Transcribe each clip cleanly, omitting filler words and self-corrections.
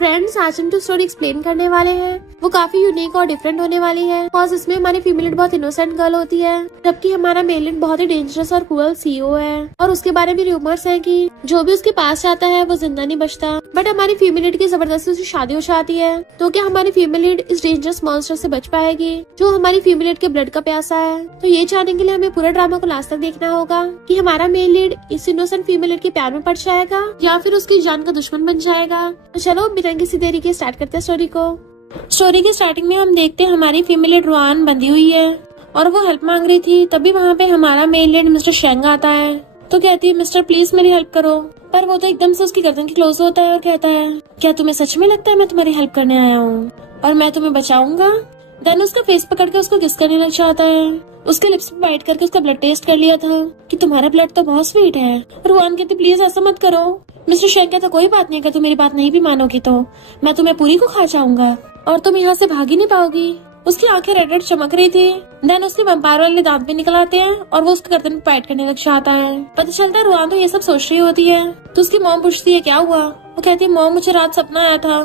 Friends, आज हम जो स्टोरी एक्सप्लेन करने वाले हैं वो काफी यूनिक और डिफरेंट होने वाली है। और इसमें हमारी फीमेल लीड बहुत इनोसेंट गर्ल होती है, जबकि हमारा मेल लीड बहुत ही डेंजरस और क्रूअल सीईओ है। और उसके बारे में रूमर्स है कि जो भी उसके पास जाता है वो जिंदा नहीं बचता। बट हमारी फीमेल लीड की जबरदस्ती उसकी शादी हो जाती है। तो क्या हमारी फीमेल लीड इस डेंजरस मॉन्स्टर से बच पाएगी जो हमारी फीमेल लीड के ब्लड का प्यासा है? तो ये जानने के लिए हमें पूरा ड्रामा को लास्ट तक देखना होगा कि हमारा मेल लीड इस इनोसेंट फीमेल लीड के प्यार में पड़ जाएगा या फिर उसकी जान का दुश्मन बन जाएगा। तो चलो बिना किसी देरी के स्टार्ट करते हैं स्टोरी को। स्टोरी की स्टार्टिंग में हम देखते हैं हमारी फीमेल लीड रुआन बंधी हुई है और वो हेल्प मांग रही थी। तभी वहाँ पे हमारा मेल लीड मिस्टर शेंग आता है। तो कहती है, मिस्टर प्लीज मेरी हेल्प करो। पर वो तो एकदम से उसकी गर्दन के क्लोज होता है और कहता है, क्या तुम्हें सच में लगता है मैं तुम्हारी हेल्प करने आया हूँ और मैं तुम्हें बचाऊंगा? देन उसका फेस पकड़ के उसको किस करने लग जाता है। उसके लिप्स पे बाइट करके उसका ब्लड टेस्ट कर लिया था कि तुम्हारा ब्लड तो बहुत स्वीट है। रुआन कहती, प्लीज ऐसा मत करो। मिस्टर शेंग कहता, कोई बात नहीं, अगर तुम मेरी बात नहीं भी मानोगी तो मैं तुम्हें पूरी को खा जाऊंगा और तुम यहाँ से भाग ही नहीं पाओगी। उसकी आंखें रेड रेड चमक रही थी। देन उसके वंपायर वाले दांत भी निकल आते हैं और वो उसके गर्दन में फाइट करने लग जाता है। पता चलता है रुआन तो ये सब सोच रही होती है। तो उसकी मॉम पूछती है, क्या हुआ? वो कहती है, मॉम मुझे रात सपना आया था।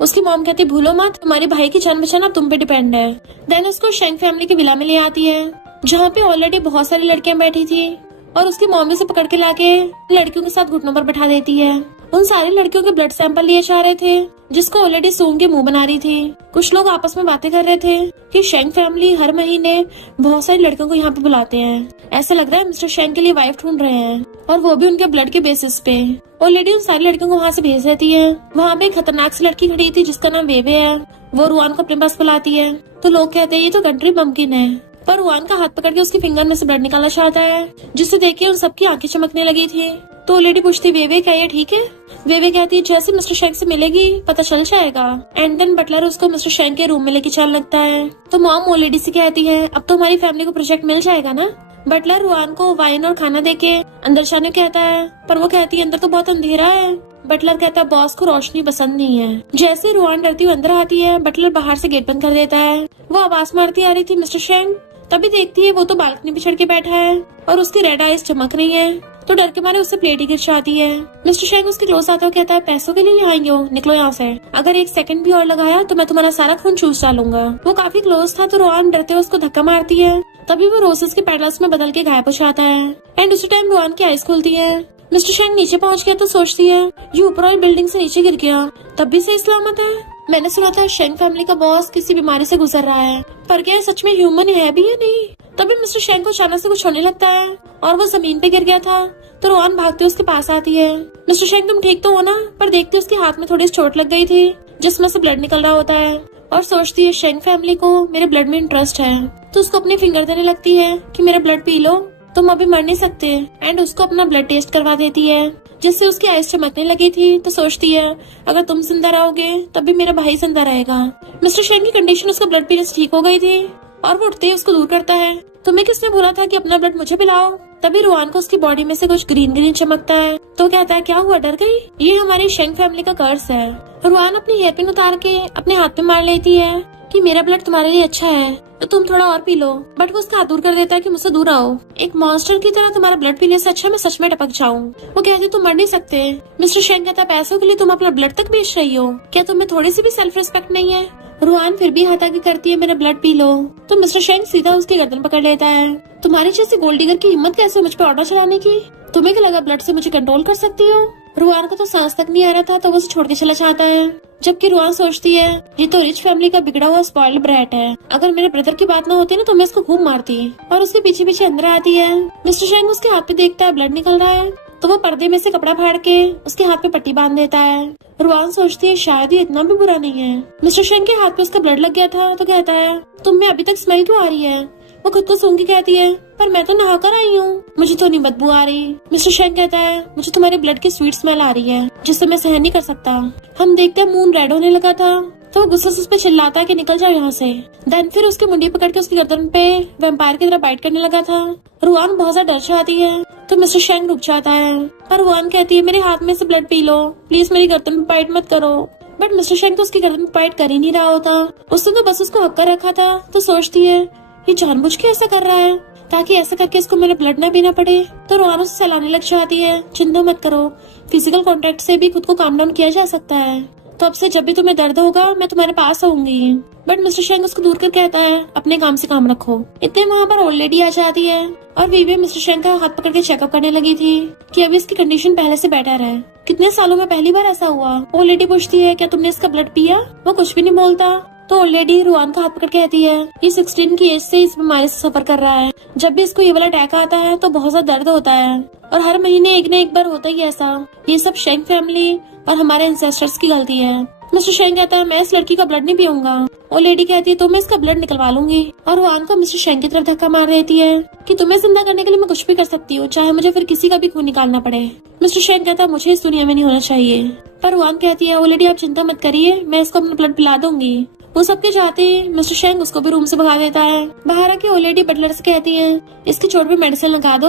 उसकी मॉम कहती है, भूलो मत, तुम्हारे भाई की जान बचाना तुम पे डिपेंड है। देन उसको शेंग फैमिली की विला में ले आती है जहाँ पे ऑलरेडी बहुत सारी लड़कियां बैठी थी और उसकी मॉम से पकड़ के लाके लड़कियों के साथ घुटनों पर बैठा देती है। उन सारी लड़कियों के ब्लड सैंपल लिए जा रहे थे जिसको ऑलरेडी सूंघ के मुंह बना रही थी। कुछ लोग आपस में बातें कर रहे थे कि शेंग फैमिली हर महीने बहुत सारी लड़कियों को यहाँ पे बुलाते हैं। ऐसा लग रहा है मिस्टर शेंग के लिए वाइफ ढूंढ रहे हैं और वो भी उनके ब्लड के बेसिस पे। ऑलरेडी उन सारी लड़कियों को वहाँ से भेज देती है। वहाँ पे एक खतरनाक सी लड़की खड़ी थी जिसका नाम वेवे है। वो रुआन को अपने पास बुलाती है। तो लोग कहते हैं ये तो कंट्री बम्किन है। पर रुआन का हाथ पकड़ के उसके फिंगर में से ब्लड निकालना चाहता है, जिससे देख के उन सबकी आंखें चमकने लगी थी। तो लेडी पूछती, वेवे क्या ये ठीक है? वेवे कहती है, जैसे मिस्टर शेंग से मिलेगी पता चल जाएगा। एंड देन बटलर उसको मिस्टर शेंग के रूम में लेके चलने लगता है। तो मॉम वो लेडी से कहती है, अब तो हमारी फैमिली को प्रोजेक्ट मिल जाएगा ना। बटलर रुआन को वाइन और खाना देके अंदर जाने कहता है, पर वो कहती है अंदर तो बहुत अंधेरा है। बटलर कहता है, बॉस को रोशनी पसंद नहीं है। जैसे रुआन डरती हुई अंदर आती है, बटलर बाहर से गेट बंद कर देता है। वो आवाज मारती आ रही थी, मिस्टर शेंग। तभी देखती है वो तो बालकनी पे चढ़ के बैठा है और उसकी रेड आईज चमक रही है। तो डर के मारे उससे प्लेट ही गिर जाती है। मिस्टर शेंग उसके क्लोज आता है, कहता है, पैसों के लिए यहाँ आई हो, निकलो यहाँ से। अगर एक सेकंड भी और लगाया तो मैं तुम्हारा सारा खून चूस डालूंगा। वो काफी क्लोज था तो रुआन डरते हुए उसको धक्का मारती है। तभी वो रोसेस के पेटल्स में बदल के गायब हो जाता है। एंड उसी टाइम रुआन की आईज खुलती है। मिस्टर शेंग नीचे पहुँच गया तो सोचती है, ये ऊपर वाली बिल्डिंग से नीचे गिर गया, तब भी सही सलामत है। मैंने सुना था शेंग फैमिली का बॉस किसी बीमारी से गुजर रहा है, पर क्या सच में ह्यूमन है भी या नहीं? तभी मिस्टर शेंग को अचानक से कुछ होने लगता है और वो जमीन पे गिर गया था। तो रुआन भागते उसके पास आती है। मिस्टर शेंग तुम ठीक तो हो ना? पर देखते उसके हाथ में थोड़ी चोट लग गई थी जिसमें से ब्लड निकल रहा होता है और सोचती है, शेंग फैमिली को मेरे ब्लड में इंटरेस्ट है। तो उसको अपने फिंगर देने लगती है कि मेरा ब्लड पी लो, तुम अभी मर नहीं सकते। एंड उसको अपना ब्लड टेस्ट करवा देती है जिससे उसकी आईज चमकने लगी थी। तो सोचती है, अगर तुम जिंदा रहोगे तब भी मेरा भाई जिंदा रहेगा। मिस्टर शेंग की कंडीशन उसका ब्लड पीने से ठीक हो गई थी और वो उठते ही उसको दूर करता है। तुम्हें किसने बोला था कि अपना ब्लड मुझे पिलाओ? तभी रुआन को उसकी बॉडी में से कुछ ग्रीन ग्रीन चमकता है। तो कहता है, क्या हुआ, डर गई? ये हमारी शेंग फैमिली का कर्स है। रुआन अपनी हेयरपिन उतार के अपने हाथ पे मार लेती है कि मेरा ब्लड तुम्हारे लिए अच्छा है तो तुम थोड़ा और पी लो। बट वो उसका हाथ दूर कर देता है कि मुझसे दूर आओ। एक मॉन्स्टर की तरह तुम्हारा ब्लड पीने से अच्छा मैं सच में टपक जाऊं। वो कहती, तुम मर नहीं सकते। मिस्टर शेंग कहता, पैसों के लिए तुम अपना ब्लड तक बेच रही हो? क्या तुम्हें थोड़ी सी भी सेल्फ रिस्पेक्ट नहीं है? रुआन फिर भी हाथागी करती है, मेरा ब्लड पी लो। तो मिस्टर शेंग सीधा उसकी गर्दन पकड़ लेता है। तुम्हारी जैसी गोल्ड डिगर की हिम्मत कैसे मुझ पर ऑर्डर चलाने की? तुम्हें क्या लगा ब्लड से मुझे कंट्रोल कर सकती हो? रुआन को तो सांस तक नहीं आ रहा था तो वो उसे छोड़ के चला जाता है। जबकि रुआन सोचती है, ये तो रिच फैमिली का बिगड़ा हुआ स्पॉइल्ड ब्रैट है। अगर मेरे ब्रदर की बात ना होती ना तो मैं इसको खूब मारती। और उसके पीछे पीछे अंदर आती है। मिस्टर शेंग उसके हाथ पे देखता है ब्लड निकल रहा है तो वो पर्दे में से कपड़ा फाड़ के उसके हाथ पे पट्टी बांध देता है। रुआन सोचती है, शायद ये इतना भी बुरा नहीं है। मिस्टर शेंग के हाथ पे उसका ब्लड लग गया था तो कहता है, तुम में अभी तक स्मेल क्यों आ रही है? वो खुद को सूंघ के कहती है, पर मैं तो नहा कर आई हूँ, मुझे तो नहीं बदबू आ रही। मिस्टर शेंग कहता है, मुझे तुम्हारे ब्लड की स्वीट स्मेल आ रही है जिससे मैं सहन नहीं कर सकता। हम देखते हैं मून रेड होने लगा था तो वो गुस्से से उस पे चिल्लाता है कि निकल जाओ यहाँ से। देन फिर उसकी मुंडी पकड़ के उसकी गर्दन पे वैम्पायर की तरह बाइट करने लगा था। रुआन बहुत ज्यादा डर जाती है तो मिस्टर शेंग रुक जाता है। पर रुआन कहती है, मेरे हाथ में से ब्लड पी लो, प्लीज मेरी गर्दन पे बाइट मत करो। बट मिस्टर शेंग तो उसकी गर्दन पे बाइट कर ही नहीं रहा होता। उसने तो बस उसको हक्का रखा था। तो सोचती है, ये जानबूझ के ऐसा कर रहा है ताकि ऐसा करके इसको मेरा ब्लड न पीना पड़े। तो रुआन उसे सहलाने लग जाती है, चिंता मत करो, फिजिकल कांटेक्ट से भी खुद को काम डाउन किया जा सकता है। तो अब से जब भी तुम्हें दर्द होगा मैं तुम्हारे पास आऊंगी। बट मिस्टर शेंग उसको दूर कर कहता है अपने काम से काम रखो। इतने वहाँ पर ओल्ड लेडी आ जाती है और वीवी मिस्टर शेंग का हाथ पकड़ के चेकअप करने लगी थी कि अभी इसकी कंडीशन पहले से बेटर है। कितने सालों में पहली बार ऐसा हुआ। ओल्ड लेडी पूछती है क्या तुमने इसका ब्लड पिया? वो कुछ भी नहीं बोलता। तो ओल्ड लेडी रुआन का हाथ पकड़ के कहती है ये 16 की एज से इस बीमारी से सफर कर रहा है। जब भी इसको ये वाला अटैक आता है तो बहुत ज्यादा दर्द होता है और हर महीने एक न एक बार होता ही ऐसा। ये सब शेंग फैमिली और हमारे एंसेस्टर्स की गलती है। मिस्टर शेंग कहता है मैं इस लड़की का ब्लड नहीं पीऊंगा। और लेडी कहती है तो मैं इसका ब्लड निकलवा लूंगी और रुआन को मिस्टर शेंग की तरफ धक्का मार देती है कि तुम्हें जिंदा करने के लिए मैं कुछ भी कर सकती हूँ, चाहे मुझे फिर किसी का भी खून निकालना पड़े। मिस्टर शेंग कहता है मुझे इस दुनिया में नहीं होना चाहिए। पर रुआन कहती है वो लेडी आप चिंता मत करिए, मैं इसको अपना ब्लड पिला दूंगी। वो सबके जाते ही मिस्टर शेंग उसको भी रूम से भगा देता है। बाहर आके वो लेडी बटलर से कहती है इसकी चोट पे मेडिसिन लगा दो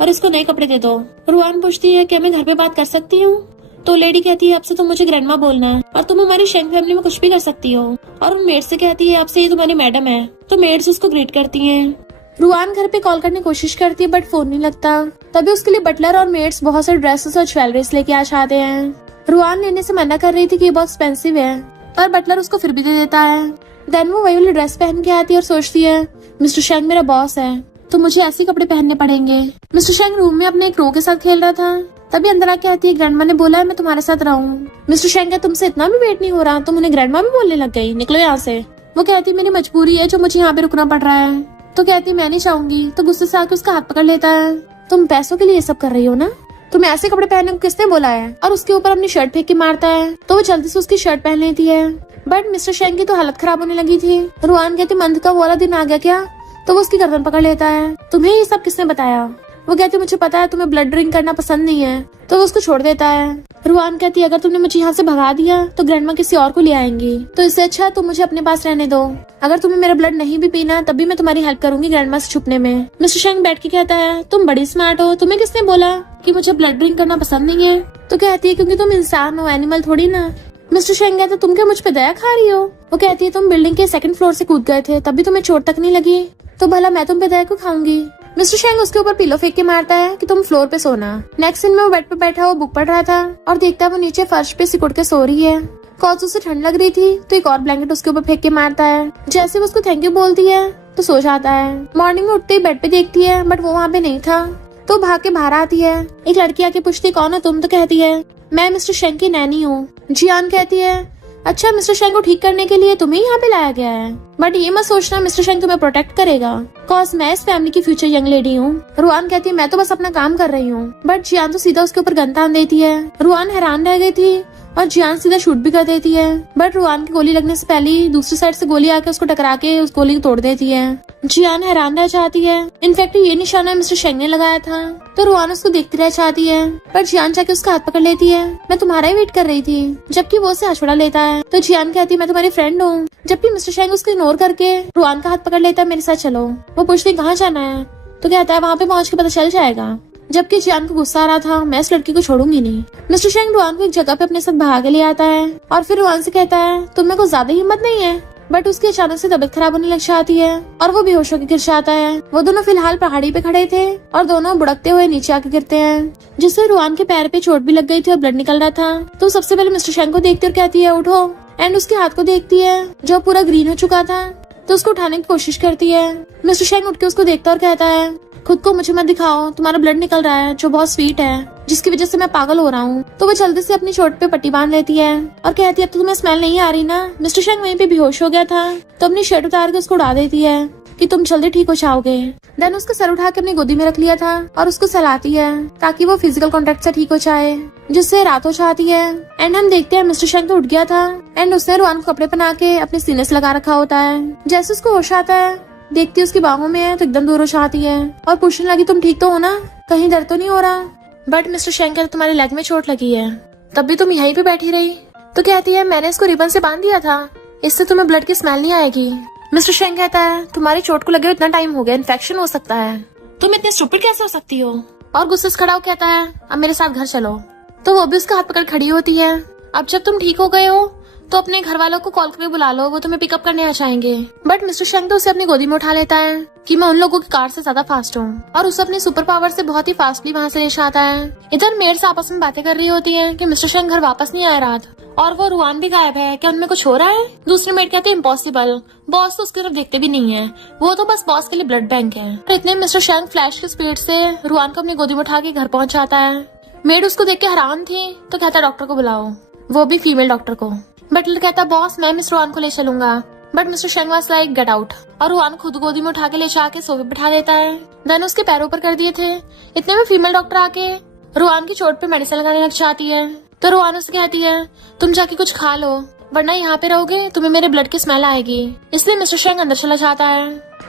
और इसको नए कपड़े दे दो। रुआन पूछती है क्या मैं घर पे बात कर सकती हूँ? तो लेडी कहती है अब से तुम मुझे ग्रैंडमा बोलना है और तुम हमारी शेंग फैमिली में कुछ भी कर सकती हो। और उन मेड से कहती है अब से ये तुम्हारी मैडम है। तो मेड्स उसको ग्रीट करती हैं। रुआन घर पे कॉल करने की कोशिश करती है बट फोन नहीं लगता। तभी उसके लिए बटलर और मेड्स बहुत सारे ड्रेसेस और ज्वेलरीज लेके आ जाते हैं। रुआन लेने से मना कर रही थी कि ये बहुत एक्सपेंसिव है पर बटलर उसको फिर भी दे देता है। देन वो वही वाली ड्रेस पहन के आती है और सोचती है मिस्टर शेंग मेरा बॉस है तो मुझे ऐसे कपड़े पहनने पड़ेंगे। मिस्टर शेंग रूम में अपने एक रो के साथ खेल रहा था। तभी अंदर आके आती है ग्रैंडमा ने बोला है मैं तुम्हारे साथ रहूं। मिस्टर शेंग तुमसे इतना भी वेट नहीं हो रहा, तुम उन्हें ग्रैंडमा भी बोलने लग गई, निकलो यहाँ से। वो कहती मेरी मजबूरी है जो मुझे यहाँ पे रुकना पड़ रहा है। तो कहती मैं नहीं चाहूंगी। तो गुस्से से आके उसका हाथ पकड़ लेता है। तुम पैसों के लिए ये सब कर रही हो ना? तुम्हें ऐसे कपड़े पहनने को किसने बोला है? और उसके ऊपर अपनी शर्ट फेंक के मारता है। तो वो जल्दी से उसकी शर्ट पहन लेती है। बट मिस्टर शेंग की तो हालत खराब होने लगी थी। रुआन कहती मंथ का वो वाला दिन आ गया क्या? तो वो उसकी गर्दन पकड़ लेता है। तुम्हें ये सब किसने बताया? वो कहती मुझे पता है तुम्हें ब्लड ड्रिंक करना पसंद नहीं है। तो वो उसको छोड़ देता है। रुआन कहती अगर तुमने मुझे यहाँ से भगा दिया तो ग्रैंडमा किसी और को ले आएंगी, तो इससे अच्छा तुम मुझे अपने पास रहने दो। अगर तुम्हें मेरा ब्लड नहीं भी पीना तब भी मैं तुम्हारी हेल्प करूंगी ग्रैंडमा से छुपने में। मिस्टर शेंग बैठ के कहता है तुम बड़ी स्मार्ट हो, तुम्हें किसने बोला कि मुझे ब्लड ड्रिंक करना पसंद नहीं है? तो कहती है क्योंकि तुम इंसान हो, एनिमल थोड़ी ना। मिस्टर शेंग कहता तुम क्या मुझ पे दया खा रही हो? वो कहती है तुम बिल्डिंग के 2nd फ्लोर से कूद गए थे तभी तुम्हें चोट तक नहीं लगी, तो भला मैं तुम पे दया क्यों खाऊंगी? मिस्टर शेंग उसके ऊपर पिलो फेंक के मारता है कि तुम फ्लोर पे सोना। नेक्स्ट सीन में वो बेड पे बैठा वो बुक पढ़ रहा था और देखता है वो नीचे फर्श पे सिकुड़ के सो रही है। कॉज उसे ठंड लग रही थी तो एक और ब्लैंकेट उसके ऊपर फेंक के मारता है। जैसे वो उसको थैंक यू बोलती है तो सो जाता है। मॉर्निंग में उठते ही बेड पे देखती है बट वो वहाँ पे नहीं था। तो भाग के बाहर आती है। एक लड़की आके पूछती कौन हो तुम? तो कहती है मैं मिस्टर शेंग की नैनी हूँ। जियान कहती है अच्छा मिस्टर शेंग को ठीक करने के लिए तुम्हें यहाँ पे लाया गया है, बट ये मत सोचना मिस्टर शेंग तुम्हें प्रोटेक्ट करेगा, कॉज मैं इस फैमिली की फ्यूचर यंग लेडी हूँ। रुआन कहती है मैं तो बस अपना काम कर रही हूँ, बट जियान तो सीधा उसके ऊपर गन तान देती है। रुआन हैरान रह गई थी और जियान सीधा शूट भी कर देती है, बट रुआन की गोली लगने से पहले ही दूसरी साइड से गोली आके उसको टकरा के उस गोली को तोड़ देती है। जियान हैरान रह जाती है। इनफैक्ट ये निशाना मिस्टर शेंग ने लगाया था। तो रुआन उसको देखती रह जाती है, पर जियान जाके उसका हाथ पकड़ लेती है। मैं तुम्हारा ही वेट कर रही थी, जबकि वो उसे हथौड़ा लेता है। तो जियान कहती है मैं तुम्हारी फ्रेंड हूँ, जबकि मिस्टर शेंग उसको इग्नोर करके रुआन का हाथ पकड़ लेता है मेरे साथ चलो। वो पूछती कहाँ जाना है? तो कहता है वहाँ पे पहुँच के पता चल जाएगा। जबकि जियान को गुस्सा आ रहा था मैं इस लड़की को छोड़ूंगी नहीं। मिस्टर शेंग रुआन को एक जगह पे अपने साथ भाग ले आता है और फिर रुआन से कहता है तुम्हें कुछ ज्यादा हिम्मत नहीं है, बट उसकी अचानक से तबीयत खराब होने लग जाती है और वो बेहोश होकर गिर जाता है। वो दोनों फिलहाल पहाड़ी पे खड़े थे और दोनों बुड़कते हुए नीचे आके गिरते हैं, जिससे रुआन के पैर पे चोट भी लग गई थी और ब्लड निकल रहा था। तो सबसे पहले मिस्टर शेंग को देखती और कहती है उठो, एंड उसके हाथ को देखती है जो पूरा ग्रीन हो चुका था। तो उसको उठाने की कोशिश करती है। मिस्टर शेंग उठ के उसको देखता और कहता है खुद को मुझे मत दिखाओ, तुम्हारा ब्लड निकल रहा है जो बहुत स्वीट है, जिसकी वजह से मैं पागल हो रहा हूँ। तो वो जल्दी से अपनी चोट पे पट्टी बांध लेती है और कहती है अब तो तुम्हें स्मेल नहीं आ रही ना। मिस्टर शेंग वहीं पे बेहोश हो गया था तो अपनी शर्ट उतार के उसको उड़ा देती है कि तुम जल्दी ठीक हो जाओगे। देन उसका सर उठा के अपनी गोदी में रख लिया था और उसको सहलाती है ताकि वो फिजिकल कॉन्टेक्ट से ठीक हो जाए, जिससे रात हो जाती है। एंड हम देखते हैं मिस्टर शेंग तो उठ गया था एंड उसने रुआन को कपड़े पहना के अपने सीने से लगा रखा होता है। जैसे उसको होश आता है देखती उसकी बाहों में है तो एकदम दूर हो जाती है और पूछने लगी तुम ठीक तो हो ना, कहीं दर्द तो नहीं हो रहा? बट मिस्टर शेंग कहते तुम्हारे लेग में चोट लगी है, तब भी तुम यहीं पे बैठी रही। तो कहती है मैंने इसको रिबन से बांध दिया था, इससे तुम्हें ब्लड की स्मेल नहीं आएगी। मिस्टर शेंग कहता है तुम्हारी चोट को लगे हुए इतना टाइम हो गया, इन्फेक्शन हो सकता है, तुम इतने स्टूपिड कैसे हो सकती हो? और गुस्से से खड़ा हो कहता है अब मेरे साथ घर चलो। तो वो भी उसका हाथ पकड़ खड़ी होती है। अब जब तुम ठीक हो गए हो तो अपने घर वालों को कॉल करके बुला लो, वो तुम्हें पिकअप करने आ जाएंगे। बट मिस्टर शेंग तो उसे अपनी गोदी में उठा लेता है कि मैं उन लोगों की कार से ज्यादा फास्ट हूँ, और उसे अपने सुपर पावर से बहुत ही फास्टली वहाँ से ले आता है। इधर मेड्स आपस में बातें कर रही होती है कि मिस्टर शेंग घर वापस नहीं आया रात, और वो रुआन भी गायब है, क्या उनमें कुछ हो रहा है। दूसरी मेड कहते हैं इम्पॉसिबल, बॉस तो उसकी तरफ देखते भी नहीं है, वो तो बस बॉस के लिए ब्लड बैंक है। और इतने मिस्टर शेंग फ्लैश की स्पीड से रुआन को अपनी गोदी में उठा के घर पहुंच जाता है। मेड उसको देख के हैरान थी तो कहता डॉक्टर को बुलाओ, वो भी फीमेल डॉक्टर को। बटलर कहता बॉस मैं मिस्टर रुआन को ले चलूंगा, बट मिस्टर शेंग वाज लाइक गेट आउट, और रुआन खुद गोदी में उठा के ले जाके सोफे बिठा देता है। देन उसके पैरों पर कर दिए थे। इतने में फीमेल डॉक्टर आके रुआन की चोट पे मेडिसिन लगाने लग जाती है। तो रुआन उससे कहती है तुम जाके कुछ खा लो, वरना यहाँ पे रहोगे तुम्हें मेरे ब्लड की स्मेल आएगी। इसलिए मिस्टर शेंग अंदर चला जाता है।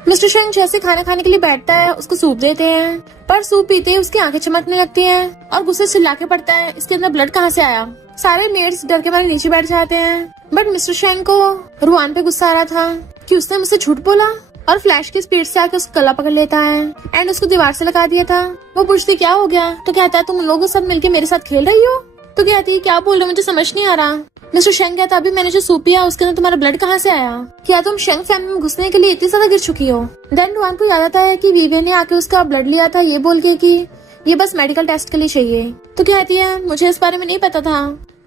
मिस्टर शेंग जैसे खाना खाने के लिए बैठता है उसको सूप देते हैं, पर सूप पीते ही उसकी आंखें चमकने लगती हैं और गुस्से से चिल्ला के पड़ता है इसके अंदर ब्लड कहाँ से आया। सारे मेड्स डर के मारे नीचे बैठ जाते हैं। बट मिस्टर शेंग को रुआन पे गुस्सा आ रहा था कि उसने मुझसे झूठ बोला, और फ्लैश की स्पीड से आके उसका गला पकड़ लेता है एंड उसको दीवार से लगा दिया था। वो पूछती क्या हो गया, तो कहता है तुम उन लोगों के साथ मिलके मेरे साथ खेल रही हो। तो कहती क्या बोल रहे हो, मुझे समझ नहीं आ रहा। मिस्टर शेंग कहता अभी मैंने जो सूप पिया उसके अंदर तुम्हारा ब्लड कहाँ से आया, क्या तुम शेंग फैमिली में घुसने के लिए इतनी ज्यादा गिर चुकी हो। देन रुआन को याद आता है कि वीवे ने आके उसका ब्लड लिया था ये बोल के कि ये बस मेडिकल टेस्ट के लिए चाहिए। तो कहती है मुझे इस बारे में नहीं पता था,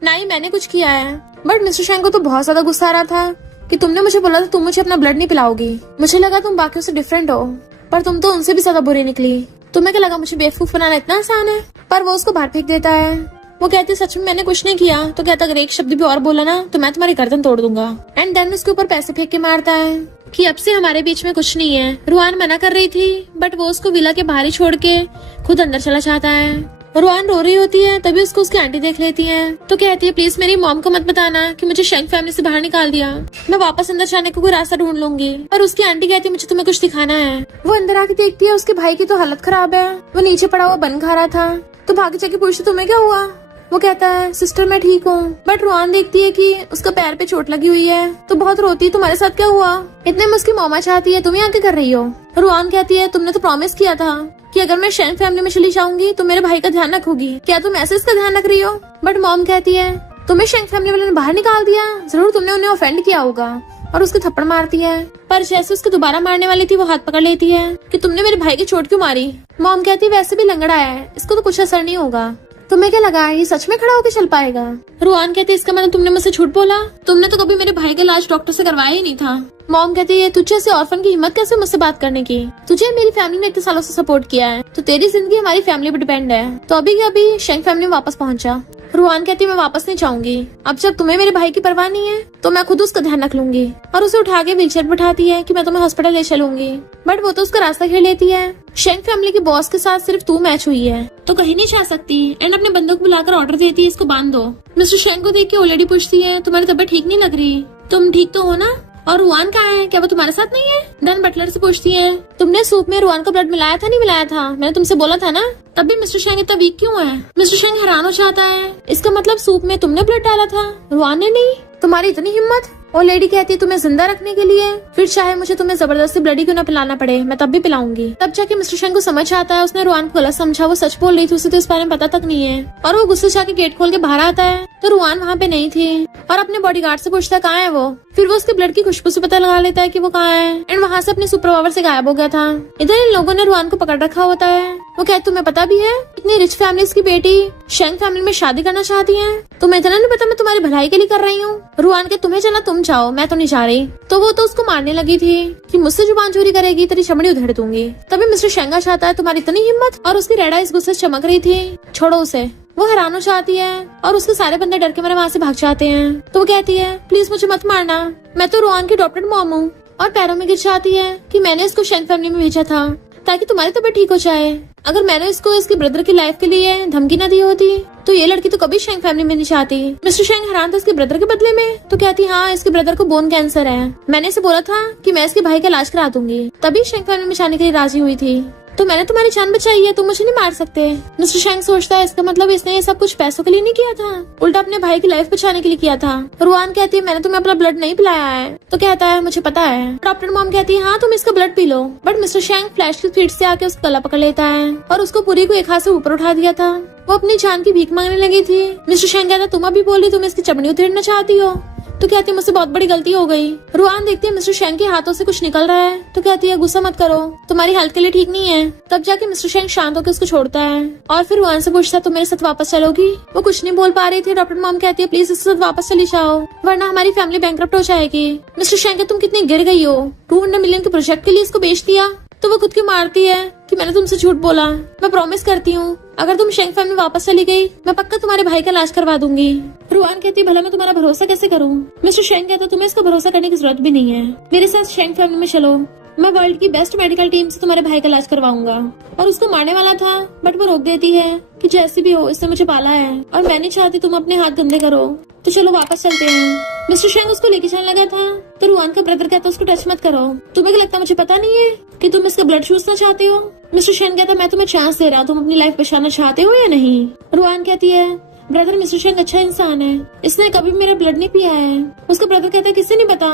ना ही मैंने कुछ किया है। बट मिस्टर शेंग को तो बहुत ज्यादा गुस्सा आ रहा था कि तुमने मुझे बोला था तुम मुझे अपना ब्लड नहीं पिलाओगी, मुझे लगा तुम बाकियों से डिफरेंट हो, पर तुम तो उनसे भी ज्यादा बुरी निकली। तुम्हें क्या लगा मुझे बेवकूफ बनाना इतना आसान है। पर वो उसको बाहर फेंक देता है। वो कहती सच में मैंने कुछ नहीं किया। तो कहता अगर एक शब्द भी और बोला ना तो मैं तुम्हारी गर्दन तोड़ दूंगा। एंड देन उसके ऊपर पैसे फेंक के मारता है कि अब से हमारे बीच में कुछ नहीं है। रुआन मना कर रही थी बट वो उसको विला के बाहर ही छोड़ के खुद अंदर चला जाता है। रुआन रो रही होती है तभी उसको उसकी आंटी देख लेती है। तो कहती है प्लीज मेरी मॉम को मत बताना कि मुझे शेंग फैमिली से बाहर निकाल दिया, मैं वापस अंदर जाने को कोई रास्ता ढूंढ लूंगी। और उसकी आंटी कहती है मुझे तुम्हें कुछ दिखाना है। वो अंदर आके देखती है उसके भाई की तो हालत खराब है, वो नीचे पड़ा हुआ बन खा रहा था। तो भागी जाके पूछती तुम्हें क्या हुआ। वो कहता है सिस्टर मैं ठीक हूँ। बट रुआन देखती है कि उसका पैर पे चोट लगी हुई है तो बहुत रोती है तुम्हारे साथ क्या हुआ। इतने में उसकी मॉमा चाहती है तुम यहाँ क्या कर रही हो। रुआन कहती है तुमने तो प्रॉमिस किया था कि अगर मैं शेंग फैमिली में चली जाऊंगी तो मेरे भाई का ध्यान रखोगी, क्या तुम ऐसे इसका ध्यान रख रही हो। बट मॉम कहती है तुम्हें शेंग फैमिली वाले ने बाहर निकाल दिया, जरूर तुमने उन्हें ऑफेंड किया होगा, और उसके थप्पड़ मारती है। पर जैसे उसको दोबारा मारने वाली थी वो हाथ पकड़ लेती है कि तुमने मेरे भाई की चोट क्यों मारी। मॉम कहती है वैसे भी लंगड़ा है, इसको तो कुछ असर नहीं होगा, तुम्हें क्या लगा ये सच में खड़ा होकर चल पाएगा। रुआन कहती है इसका मतलब तुमने मुझसे झूठ बोला, तुमने तो कभी मेरे भाई का इलाज डॉक्टर से करवाया ही नहीं था। मॉम कहती है तुझे ऐसे ऑर्फन की हिम्मत कैसे मुझसे बात करने की, तुझे मेरी फैमिली ने इतने सालों से सपोर्ट किया है तो तेरी जिंदगी हमारी फैमिली पर डिपेंड है। तो अभी के अभी शेंग फैमिली में वापस पहुंचा। रुआन कहती है मैं वापस नहीं जाऊंगी, अब जब तुम्हें मेरे भाई की परवाह नहीं है तो मैं खुद उसका ध्यान रख लूंगी। और उसे उठा के व्हीलचेयर बिठाती है कि मैं तुम्हें हॉस्पिटल ले चलूंगी। बट वो तो उसका रास्ता घेर लेती है। शेंग फैमिली के बॉस के साथ सिर्फ तू मैच हुई है तो कहीं नहीं जा सकती। एंड अपने बंदों को बुलाकर ऑर्डर देती है इसको बांध दो। मिस्टर शेंग को देख के ऑलरेडी पूछती है तुम्हारी तबीयत ठीक नहीं लग रही, तुम ठीक तो हो ना, और रुआन कहाँ है, क्या वो तुम्हारे साथ नहीं है। देन बटलर से पूछती है तुमने सूप में रुआन का ब्लड मिलाया था नहीं मिलाया था, मैंने तुमसे बोला था ना। तब भी मिस्टर शेंग इतना वीक क्यों है। मिस्टर शेंग हैरान हो जाता है इसका मतलब सूप में तुमने ब्लड डाला था, रुआन ने नहीं, तुम्हारी इतनी हिम्मत। और लेडी कहती है तुम्हें जिंदा रखने के लिए फिर चाहे मुझे तुम्हें जबरदस्ती ब्लड ही क्यों ना पिलाना पड़े मैं तब भी पिलाऊंगी। तब जाके मिस्टर शेंग को समझ आता है उसने रुआन को गलत समझा, वो सच बोल रही थी, उसे तो इस बारे में पता तक नहीं है। और वो गुस्से से आके गेट खोल के बाहर आता है तो रुआन वहाँ पे नहीं थी और अपने बॉडीगार्ड से पूछता है कहाँ है वो। फिर वो उसके ब्लड की खुशबू से पता लगा लेता है कि वो कहाँ है एंड वहाँ से अपने सुपर पावर से गायब हो गया था। इधर इन लोगों ने रुआन को पकड़ रखा होता है। वो कहते तुम्हें पता भी है इतनी रिच फैमिली की बेटी शेंग फैमिली में शादी करना चाहती है, तुम्हें इतना नहीं पता मैं तुम्हारी भलाई के लिए कर रही हूँ। रुआन के तुम्हें चला तुम जाओ मैं तो नहीं जा रही। तो वो तो उसको मारने लगी थी कि मुझसे जुबान चोरी करेगी तेरी चमड़ी उधेड़ दूंगी। तभी मिस्टर शेंगा चाहता है तुम्हारी इतनी हिम्मत, और उसकी रेड आइज गुस्से से चमक रही थी, छोड़ो उसे। वो हैरान हो जाती है और उसके सारे बंदे डर के मारे वहाँ से भाग जाते हैं। तो वो कहती है प्लीज मुझे मत मारना, मैं तो रुआन की अडॉप्टेड मॉम हूँ। और पैरों में गिर जाती है कि मैंने इसको शेंग फैमिली में भेजा था ताकि तुम्हारी तबीयत ठीक हो जाए। अगर मैंने इसको इसके ब्रदर की लाइफ के लिए धमकी न दी होती तो ये लड़की तो कभी शेंग फैमिली में नहीं चाहती। मिस्टर शेंग हैरान था इसके ब्रदर के बदले में। तो कहती हाँ इसके ब्रदर को बोन कैंसर है, मैंने इसे बोला था कि मैं इसके भाई का इलाज करा दूंगी, तभी शेंग फैमिली में जाने के लिए राजी हुई थी। तो मैंने तुम्हारी जान बचाई है, तुम मुझे नहीं मार सकते। मिस्टर शेंग सोचता है इसका मतलब इसने ये सब कुछ पैसों के लिए नहीं किया था, उल्टा अपने भाई की लाइफ बचाने के लिए किया था। रुआन कहती है मैंने तुम्हें अपना ब्लड नहीं पिलाया है। तो कहता है मुझे पता है। डॉक्टर मॉम कहती है हाँ तुम इसका blood P low. But mister शेंग फ्लैश की स्पीड से आके उसका गला पकड़ लेता है और उसको पूरी को एक हाथ से ऊपर उठा दिया था। वो अपनी जान की भीख मांगने लगी थी। मिस्टर शेंग कहता तुम अभी बोली तुम इसकी चमड़ी उधेड़ना चाहती हो। तो कहती है मुझसे बहुत बड़ी गलती हो गई। रुआन देखती है मिस्टर शेंग के हाथों से कुछ निकल रहा है तो कहती है गुस्सा मत करो, तुम्हारी हेल्थ के लिए ठीक नहीं है। तब जाके मिस्टर शेंग शांत होकर उसको छोड़ता है और फिर रुआन से पूछता है तुम मेरे साथ वापस चलोगी। वो कुछ नहीं बोल पा रही थी। डॉक्टर मॉम कहती है प्लीज इसके साथ वापस चली जाओ वरना हमारी फैमिली बैंकरप्ट हो जाएगी। मिस्टर शेंग तुम कितनी गिर गई हो, 200 मिलियन के प्रोजेक्ट के लिए इसको बेच दिया। तो वो खुद की मारती है कि मैंने तुमसे झूठ बोला, मैं प्रॉमिस करती हूँ अगर तुम शेंग फैमिली वापस चली गई मैं पक्का तुम्हारे भाई का इलाज करवा दूंगी। रुआन कहती है भला मैं तुम्हारा भरोसा कैसे करूँ। मिस्टर शेंग कहता तुम्हें इसका भरोसा करने की जरूरत भी नहीं है, मेरे साथ शेंग फैमिली में चलो, मैं वर्ल्ड की बेस्ट मेडिकल टीम से तुम्हारे भाई का इलाज करवाऊंगा। और उसको मारने वाला था बट वो रोक देती है कि जैसी भी हो इसने मुझे पाला है और मैं नहीं चाहती तुम अपने हाथ गंदे करो, तो चलो वापस चलते हैं। मिस्टर शेंग उसको लेके चलने लगा था तो रुआन का ब्रदर कहता उसको टच मत करो, तुम्हें क्या लगता मुझे पता नहीं है कि तुम इसका ब्लड चूसना चाहते हो। मिस्टर शेंग कहता मैं तुम्हें चांस दे रहा हूँ, तुम अपनी लाइफ बचाना चाहते हो या नहीं। रुआन कहती है ब्रदर मिस्टर शेंग अच्छा इंसान है, इसने कभी मेरा ब्लड नहीं पिया है। उसका ब्रदर कहता है किससे नहीं पता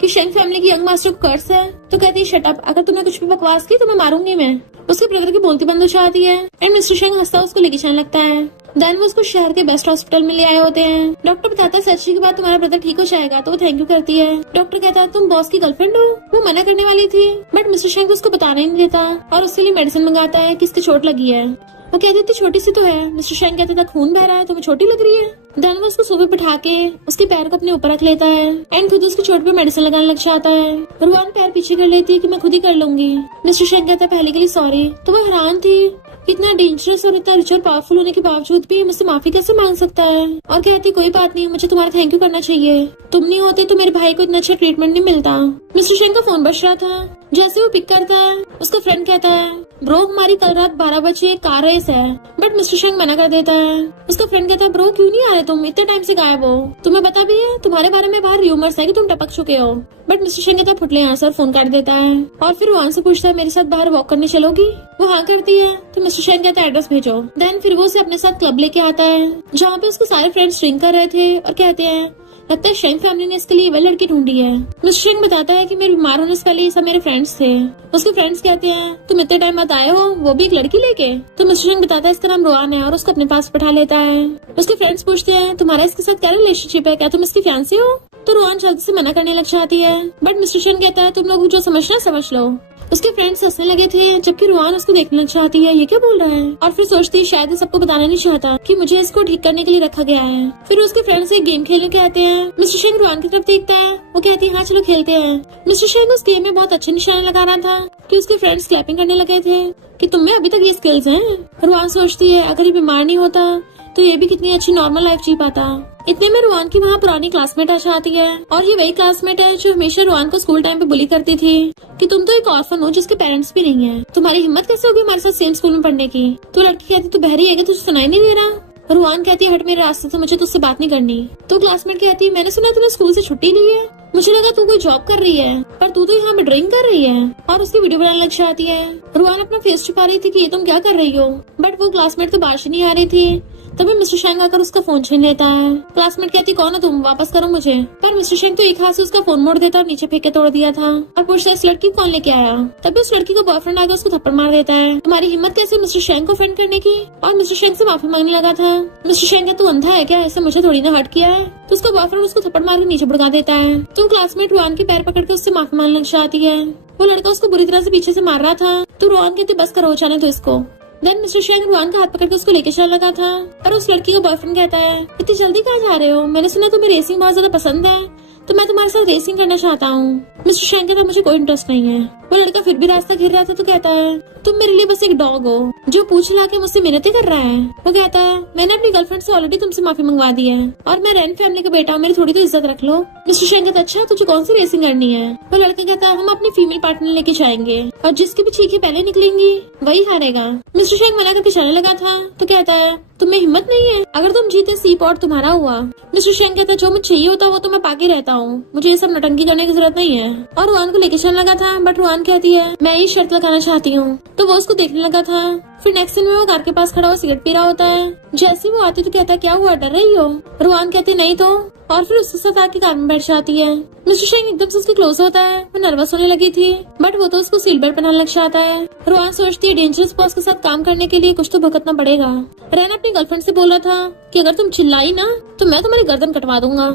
कि शेंग फैमिली की यंग मास्टर को कर्स है। तो कहती है शट अप, अगर तुमने कुछ भी बकवास की तो मैं मारूंगी मैं। उसके ब्रदर की बोलती बंद हो जाती है एंड मिस्टर शेंग हंसता उसको लेके चलने लगता है। देन वो उसको शहर के बेस्ट हॉस्पिटल में ले आए होते हैं। डॉक्टर बताता है सर्जरी के बाद तुम्हारा ब्रदर ठीक हो जाएगा, तो वो थैंक यू करती है। डॉक्टर कहता है तुम बॉस की गर्लफ्रेंड हो। वो मना करने वाली थी बट मिस्टर शेंग उसको बताने नहीं देता और उसके लिए मेडिसिन मंगाता है कि इसकी चोट लगी है। वो कहती थी छोटी सी तो है। मिस्टर शेंग कहता था खून बह रहा है तुम्हें छोटी लग रही है। देन वो उसको सोफे बिठा के उसके पैर को अपने ऊपर रख लेता है एंड खुद उसकी चोट पे मेडिसिन लगाने लग जाता है। रुआन पैर पीछे कर लेती है कि मैं खुद ही कर लूंगी। मिस्टर शेंग कहता है पहले के लिए सॉरी। तो वो हैरान थी इतना डेंजरस और इतना रिच और पावरफुल होने के बावजूद भी मुझसे माफी कैसे मांग सकता है। और कहती कोई बात नहीं, मुझे तुम्हारा थैंक यू करना चाहिए, तुम नहीं होते तो मेरे भाई को इतना अच्छा ट्रीटमेंट नहीं मिलता। मिस्टर शेंग का फोन बज रहा था। जैसे वो पिक करता है उसका फ्रेंड कहता है ब्रो हमारी कल रात 12 बजे कार रेस है। बट मिस्टर शेंग मना कर देता है। उसका फ्रेंड कहता है ब्रो क्यों नहीं आ रहे तुम, इतने टाइम से गायब हो, तुम्हें पता भी है तुम्हारे बारे में बाहर र्यूमर्स है कि तुम टपक चुके हो। बट मिस्टर शेंग कहता है फुटले यहाँ सर, फोन काट देता है और फिर वहाँ से पूछता है मेरे साथ बाहर वॉक करने चलोगी। वो हाँ करती है तो मिस्टर शेंग कहता है एड्रेस भेजो। देन फिर वो उसे अपने साथ क्लब लेके आता है जहाँ पे उसके सारे फ्रेंड्स ड्रिंक कर रहे थे और कहते हैं लगता है शेंग फैमिली ने इसके लिए वह लड़की ढूंढी है। मिस्टर शेंग बताता है कि मेरे बीमार होने से पहले ये सब मेरे फ्रेंड्स थे। उसके फ्रेंड्स कहते हैं तुम इतने टाइम बाद आए हो, वो भी एक लड़की लेके। तो मिस्टर शेंग बताता है इसका नाम रुआन है और उसको अपने पास बैठा लेता है। उसके फ्रेंड्स पूछते हैं तुम्हारा इसके साथ क्या रिलेशनशिप है, क्या तुम इसकी फैंसी हो। तो रुआन जल्दी से मना करने लग जाती है बट मिस्टर शेंग कहता है तुम लोग जो समझना समझ लो। उसके फ्रेंड्स हंसने लगे थे जबकि रुआन उसको देखने लग जाती है ये क्या बोल रहा है और फिर सोचती है शायद सबको बताना नहीं चाहता कि मुझे इसको ठीक करने के लिए रखा गया है। फिर उसके फ्रेंड्स एक गेम खेलने कहते हैं। मिस्टर शेंग रुआन की तरफ देखता है, वो कहती है हाँ चलो खेलते हैं। मिस्टर शेंग उस गेम में बहुत अच्छे निशाने लगा रहा था कि उसके फ्रेंड्स क्लैपिंग करने लगे थे कि तुम में अभी तक ये स्किल्स हैं। रुआन सोचती है अगर ये बीमार नहीं होता तो ये भी कितनी अच्छी नॉर्मल लाइफ जी पाता। इतने में रुआन की वहाँ पुरानी क्लासमेट आ जाती है और ये वही क्लासमेट है जो हमेशा रुआन को स्कूल टाइम पे बुली करती थी कि तुम तो एक ऑर्फन हो जिसके पेरेंट्स भी नहीं है, तुम्हारी हिम्मत कैसे होगी हमारे साथ सेम स्कूल में पढ़ने की। तो लड़की कहती तू बहरी है, तुझे सुनाई नहीं दे रहा। रुआन कहती है हट मेरे रास्ते से, मुझे तुझसे बात नहीं करनी। तो क्लासमेट कहती है मैंने सुना तूने स्कूल से छुट्टी ली है, मुझे लगा तू कोई जॉब कर रही है पर तू तो यहाँ पे ड्रिंक कर रही है और उसकी वीडियो बनाने लग जाती है। रुआन अपना फेस छुपा रही थी कि ये तुम क्या कर रही हो बट वो क्लासमेट तो बाहर से नहीं आ रही थी। तभी मिस्टर शेंग आकर उसका फोन छीन लेता है। क्लासमेट कहती कौन हो तुम, वापस करो मुझे। पर मिस्टर शेंग तो एक हाथ से उसका फोन मोड़ देता और नीचे फेंक के तोड़ दिया था और पूछता है इस लड़की को कौन लेके आया। तभी उस लड़की का बॉयफ्रेंड आकर उसको थप्पड़ मार देता है। तुम्हारी हिम्मत कैसे मिस्टर शेंग को फ्रेंड करने की। और मिस्टर शेंग से माफी मांगने लगा था। मिस्टर शेंग कहता तू अंधा है क्या, ऐसे मुझे थोड़ी ना हर्ट किया है। तो उसका बॉयफ्रेंड उसको थप्पड़ मार के नीचे भड़का देता है। तो क्लासमेट रुआन के पैर पकड़ के उससे माफी मांगने लग जाती है। वो लड़का उसको बुरी तरह से पीछे से मार रहा था तो रुआन कहती बस करो जाने दो इसको। देन मिस्टर शेंग रुआन का हाथ पकड़ के उसको लेके चलने लगा था पर उस लड़की का बॉयफ्रेंड कहता है इतनी जल्दी कहाँ जा रहे हो, मैंने सुना तुम्हें रेसिंग बहुत ज्यादा पसंद है तो मैं तुम्हारे साथ रेसिंग करना चाहता हूँ। मिस्टर शेंग कहता मुझे कोई इंटरेस्ट नहीं है। वो लड़का फिर भी रास्ता घेर रहा था तो कहता है तुम मेरे लिए बस एक डॉग हो जो पूछ ला के मुझसे मिन्नतें कर रहा है। वो कहता है मैंने अपनी गर्लफ्रेंड से ऑलरेडी तुमसे माफी मंगवा दी है और मैं रैन फैमिली का बेटा हूँ, मेरी थोड़ी तो इज्जत रख लो। मिस्टर शेंग कहता अच्छा तुझे कौन सी रेसिंग करनी है। वो लड़का कहता है हम अपनी फीमेल पार्टनर लेके जाएंगे और जिसकी भी चीखें पहले निकलेंगी वही हारेगा। मिस्टर शेंग मना करके चलने लगा था तो कहता है तुम्हें हिम्मत नहीं है, अगर तुम जीते सी पॉट तुम्हारा हुआ। मिस्टर शेंग कहता है जो मुझे चाहिए होता वो तो मैं पाके रहता हूँ, मुझे ये सब नटंकी करने की जरूरत नहीं है। और रुआन को लेके चलने लगा था बट रुआन कहती है मैं ये शर्त लगाना चाहती हूँ। तो वो उसको देखने लगा था। फिर नेक्स्ट सीन में वो कार के पास खड़ा हुआ सिगरेट पी रहा होता है। जैसे वो आती तो कहता है क्या हुआ, डर रही हो। रुआन कहती नहीं तो, और फिर उसके साथ आके कार में बैठ जाती है। मिस्टर शेंग एकदम से उसके क्लोज होता है। वो नर्वस होने लगी थी बट वो तो उसको सीट बेल्ट पहनाने लग जाता है। रुआन सोचती है डेंजरस बॉस के साथ काम करने के लिए कुछ तो भुगतना पड़ेगा। रैन अपनी गर्लफ्रेंड से बोल रहा था कि अगर तुम चिल्लाई ना तो मैं तुम्हारी गर्दन कटवा दूंगा।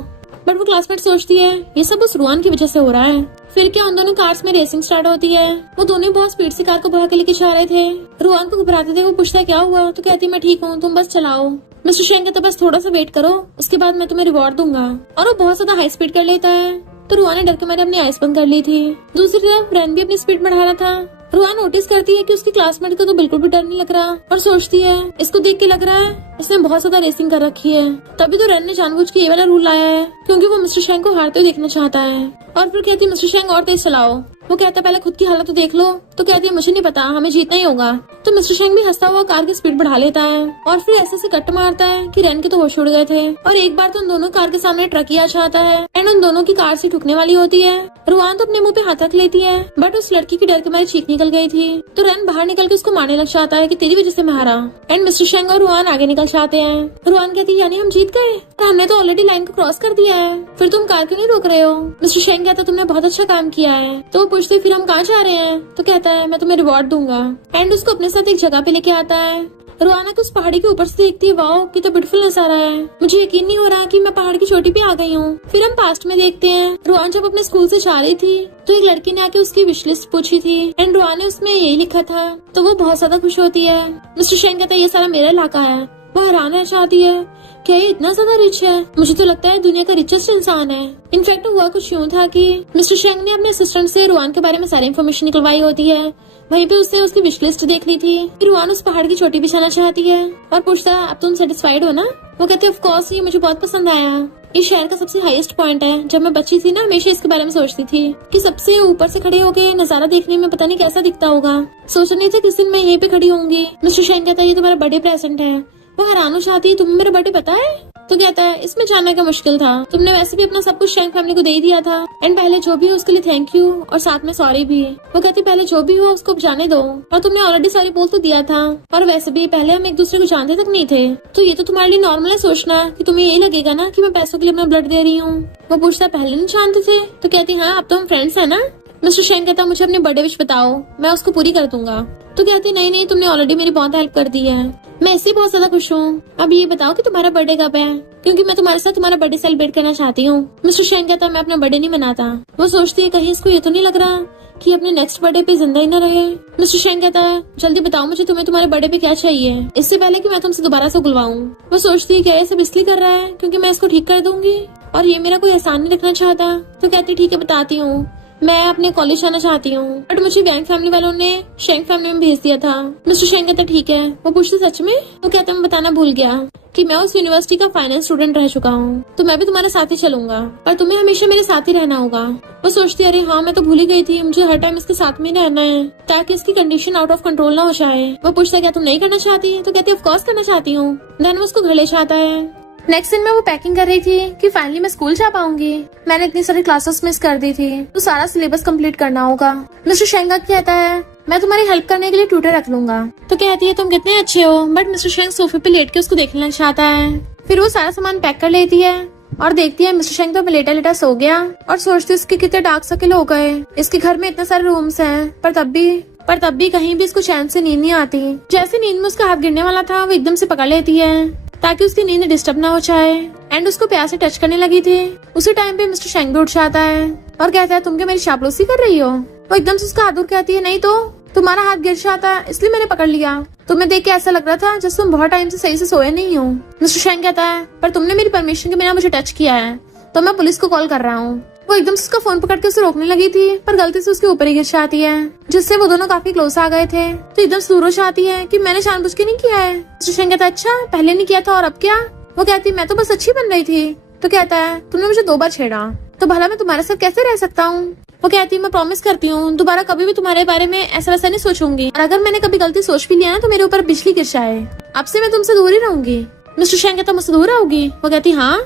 बट वो क्लासमेट सोचती है ये सब उस रुआन की वजह से हो रहा है। फिर क्या उन दोनों कार्स में रेसिंग स्टार्ट होती है। वो दोनों बहुत स्पीड से कार को भगा के लेके जा रहे थे। रुआन को घबराते थे। वो पूछता है क्या हुआ, तो कहती मैं ठीक हूँ, तुम बस चलाओ। मिस्टर शेंग कहता बस थोड़ा सा वेट करो, उसके बाद मैं तुम्हें रिवॉर्ड दूंगा। और वो बहुत ज्यादा हाई स्पीड कर लेता है। तो रुआन ने डर के मारे अपनी आइस बंद कर ली थी। दूसरी तरफ रेन भी अपनी स्पीड बढ़ा रहा था। रुआन नोटिस करती है कि उसकी क्लासमेट को तो बिल्कुल भी डर नहीं लग रहा और सोचती है इसको देख के लग रहा है इसने बहुत ज्यादा रेसिंग कर रखी है। तभी तो रेन ने जानबूझ के ये वाला रूल लाया है क्योंकि वो मिस्टर शेंग को हारते हुए देखना चाहता है। और फिर कहती है मिस्टर शेंग और तेज चलाओ। वो कहता है पहले खुद की हालत तो देख लो। तो कहती है मुझे नहीं पता, हमें जीतना ही होगा। तो मिस्टर शेंग भी हंसता हुआ कार की स्पीड बढ़ा लेता है और फिर ऐसे से कट मारता है कि रेन के तो होश उड़ गए थे। और एक बार तो उन दोनों कार के सामने ट्रक ही आ जाता है एंड उन दोनों की कार से ठुकने वाली होती है। रुआन तो अपने मुंह पे हाथ रख लेती है बट उस लड़की की डर के मारे चीख निकल गई थी। तो रेन बाहर निकल के उसको मारने लग जाता है कि तेरी वजह से मैं हारा। एंड मिस्टर शेंग और रुआन आगे निकल जाते हैं। रुआन कहती है यानी हम जीत गए, तो हमने तो ऑलरेडी लाइन को क्रॉस कर दिया है, फिर तुम कार क्यों नहीं रोक रहे हो। मिस्टर शेंग कहता तुमने बहुत अच्छा काम किया है। तो वो पूछते फिर हम कहाँ जा रहे हैं। तो कहता है मैं तुम्हें रिवॉर्ड दूंगा एंड उसको अपने साथ एक जगह पे लेके आता है। रुआना को उस पहाड़ी के ऊपर से देखती है, वाओ कितना ब्यूटीफुल नजारा है, मुझे यकीन नहीं हो रहा कि मैं पहाड़ की चोटी पे आ गई हूँ। फिर हम पास्ट में देखते हैं रुआन जब अपने स्कूल से जा रही थी तो एक लड़की ने आके उसकी विश लिस्ट पूछी थी एंड रुआन ने उसमें यही लिखा था। तो वो बहुत ज्यादा खुश होती है। मिस्टर शेंग कहता है ये सारा मेरा इलाका है। वो हैरान रह जाती है क्या ये इतना ज्यादा रिच है, मुझे तो लगता है दुनिया का रिचेस्ट इंसान है। इनफैक्ट हुआ कुछ यूँ था कि मिस्टर शेंग ने अपने असिस्टेंट से रुआन के बारे में सारी इन्फॉर्मेशन निकलवाई होती है। वहीं पे उससे उसकी विश लिस्ट देख ली थी। फिर रुआन उस पहाड़ की चोटी पे जाना चाहती है और पूछता है अब तुम सेटिस्फाइड हो ना। वो कहते हैं ऑफ कोर्स, ये मुझे बहुत पसंद आया। इस शहर का सबसे हाईएस्ट पॉइंट है। जब मैं बच्ची थी ना हमेशा इसके बारे में सोचती थी कि सबसे ऊपर से खड़े होके नजारा देखने में पता नहीं कैसा दिखता होगा। सोच नहीं था किस दिन मैं यहीं पे खड़ी होंगी। मिस्टर शेंग कहता है ये तुम्हारा बर्थडे प्रेजेंट है। वो हैरान हो जाती है तुम्हें मेरा बर्थडे पता है। तो कहता है इसमें जानना क्या मुश्किल था, तुमने वैसे भी अपना सब कुछ शेंग फैमिली को दे दिया था एंड पहले जो भी हो उसके लिए थैंक यू और साथ में सॉरी भी। वो कहती पहले जो भी हो उसको जाने दो और तुमने ऑलरेडी सॉरी बोल तो दिया था और वैसे भी पहले हम एक दूसरे को जानते तक नहीं थे, तो ये तो तुम्हारे लिए नॉर्मल है सोचना कि तुम्हें यही लगेगा ना कि मैं पैसों के लिए अपना ब्लड दे रही हूँ। वो पूछता है पहले नहीं जानते थे। तो कहती हाँ अब तो हम फ्रेंड्स है ना। मिस्टर शेंग कहता मुझे अपनी बर्थडे विश बताओ, मैं उसको पूरी कर दूंगा। तो कहती नहीं तुमने ऑलरेडी मेरी बहुत हेल्प कर दी है, मैं इससे बहुत ज्यादा खुश हूँ। अब ये बताओ कि तुम्हारा बर्थडे कब है, क्योंकि मैं तुम्हारे साथ तुम्हारा बर्थडे सेलिब्रेट करना चाहती हूँ। मिस्टर शेंग कहता मैं अपना बर्थडे नहीं मनाता। वो सोचती है कहीं इसको ये तो नहीं लग रहा कि अपने नेक्स्ट बर्थडे पे जिंदा ही न रहे। मिस्टर शेंग कहता है जल्दी बताओ मुझे तुम्हें तुम्हारे बर्थडे पे क्या चाहिए, इससे पहले कि मैं तुमसे दोबारा से बुलवाऊं। वो सोचती है क्या ये सब इसलिए कर रहा है क्योंकि मैं इसको ठीक कर दूंगी और ये मेरा कोई एहसान नहीं रखना चाहता। तो कहती ठीक है बताती हूँ, मैं अपने कॉलेज जाना चाहती हूँ बट मुझे वैंग फैमिली वालों ने शेंग फैमिली में भेज दिया था। मिस्टर शेंग कहता ठीक है। वो पूछते सच में। तो कहता मैं बताना भूल गया कि मैं उस यूनिवर्सिटी का फाइनेंस स्टूडेंट रह चुका हूँ, तो मैं भी तुम्हारे साथ ही चलूंगा पर तुम्हें हमेशा मेरे साथ ही रहना होगा। वो सोचती अरे हाँ मैं तो भूल ही गई थी, मुझे हर टाइम इसके साथ में रहना है ताकि इसकी कंडीशन आउट ऑफ कंट्रोल ना हो जाए। वो पूछता क्या तुम नहीं करना चाहती। तो कहती ऑफ कोर्स करना चाहती हूँ। देन वो उसको घर ले जाता है। नेक्स्ट दिन में वो पैकिंग कर रही थी कि फाइनली मैं स्कूल जा पाऊंगी। मैंने इतनी सारी क्लासेस मिस कर दी थी तो सारा सिलेबस कंप्लीट करना होगा। मिस्टर शेंग कहता है मैं तुम्हारी हेल्प करने के लिए ट्यूटर रख लूंगा। तो कहती है तुम कितने अच्छे हो, बट मिस्टर शेंग सोफे पे लेट के उसको देखना चाहता है। फिर वो सारा सामान पैक कर लेती है और देखती है मिस्टर शेंग तो लेटा लेटा सो गया और सोचती है इसके कितने डार्क सर्कल हो गए। इसके घर में इतने सारे रूम्स हैं पर तब भी कहीं भी इसको चैन से नींद नहीं आती। जैसे नींद में उसका हाथ गिरने वाला था वो एकदम से पकड़ लेती है ताकि उसकी नींद डिस्टर्ब ना हो जाए एंड उसको प्यार से टच करने लगी थी। उसी टाइम पे मिस्टर शेंग भी उठ जाता है और कहता है तुम क्या मेरी चापलूसी कर रही हो। वो एकदम से उसका हाथ दूर कहती है नहीं तो तुम्हारा हाथ गिर जाता है इसलिए मैंने पकड़ लिया, तुम्हें देख के ऐसा लग रहा था जैसे तुम बहुत टाइम से सही से सोए नहीं हो। मिस्टर शेंग कहता है पर तुमने मेरी परमिशन के बिना मुझे टच किया है तो मैं पुलिस को कॉल कर रहा हूँ। वो एकदम से उसका फोन पकड़ के उसे रोकने लगी थी पर गलती से उसके ऊपर ही गिर जाती है जिससे वो दोनों काफी क्लोज आ गए थे। तो एकदम से दूर हो जाती है कि मैंने जानबूझ के नहीं किया है। मिस्टर शेंग कहता है अच्छा पहले नहीं किया था और अब क्या। वो कहती मैं तो बस अच्छी बन रही थी। तो कहता है तुमने मुझे 2 बार छेड़ा तो भला मैं तुम्हारे साथ कैसे रह सकता हूँ। वो कहती मैं प्रॉमिस करती हूँ दोबारा कभी भी तुम्हारे बारे में ऐसा वैसा नहीं सोचूंगी और अगर मैंने कभी गलती सोच भी लिया ना तो मेरे ऊपर बिजली गिर जाए, अब से मैं तुमसे दूर ही रहूंगी। मिस्टर शेंग कहता मुझसे दूर रहोगी। वो कहती हाँ।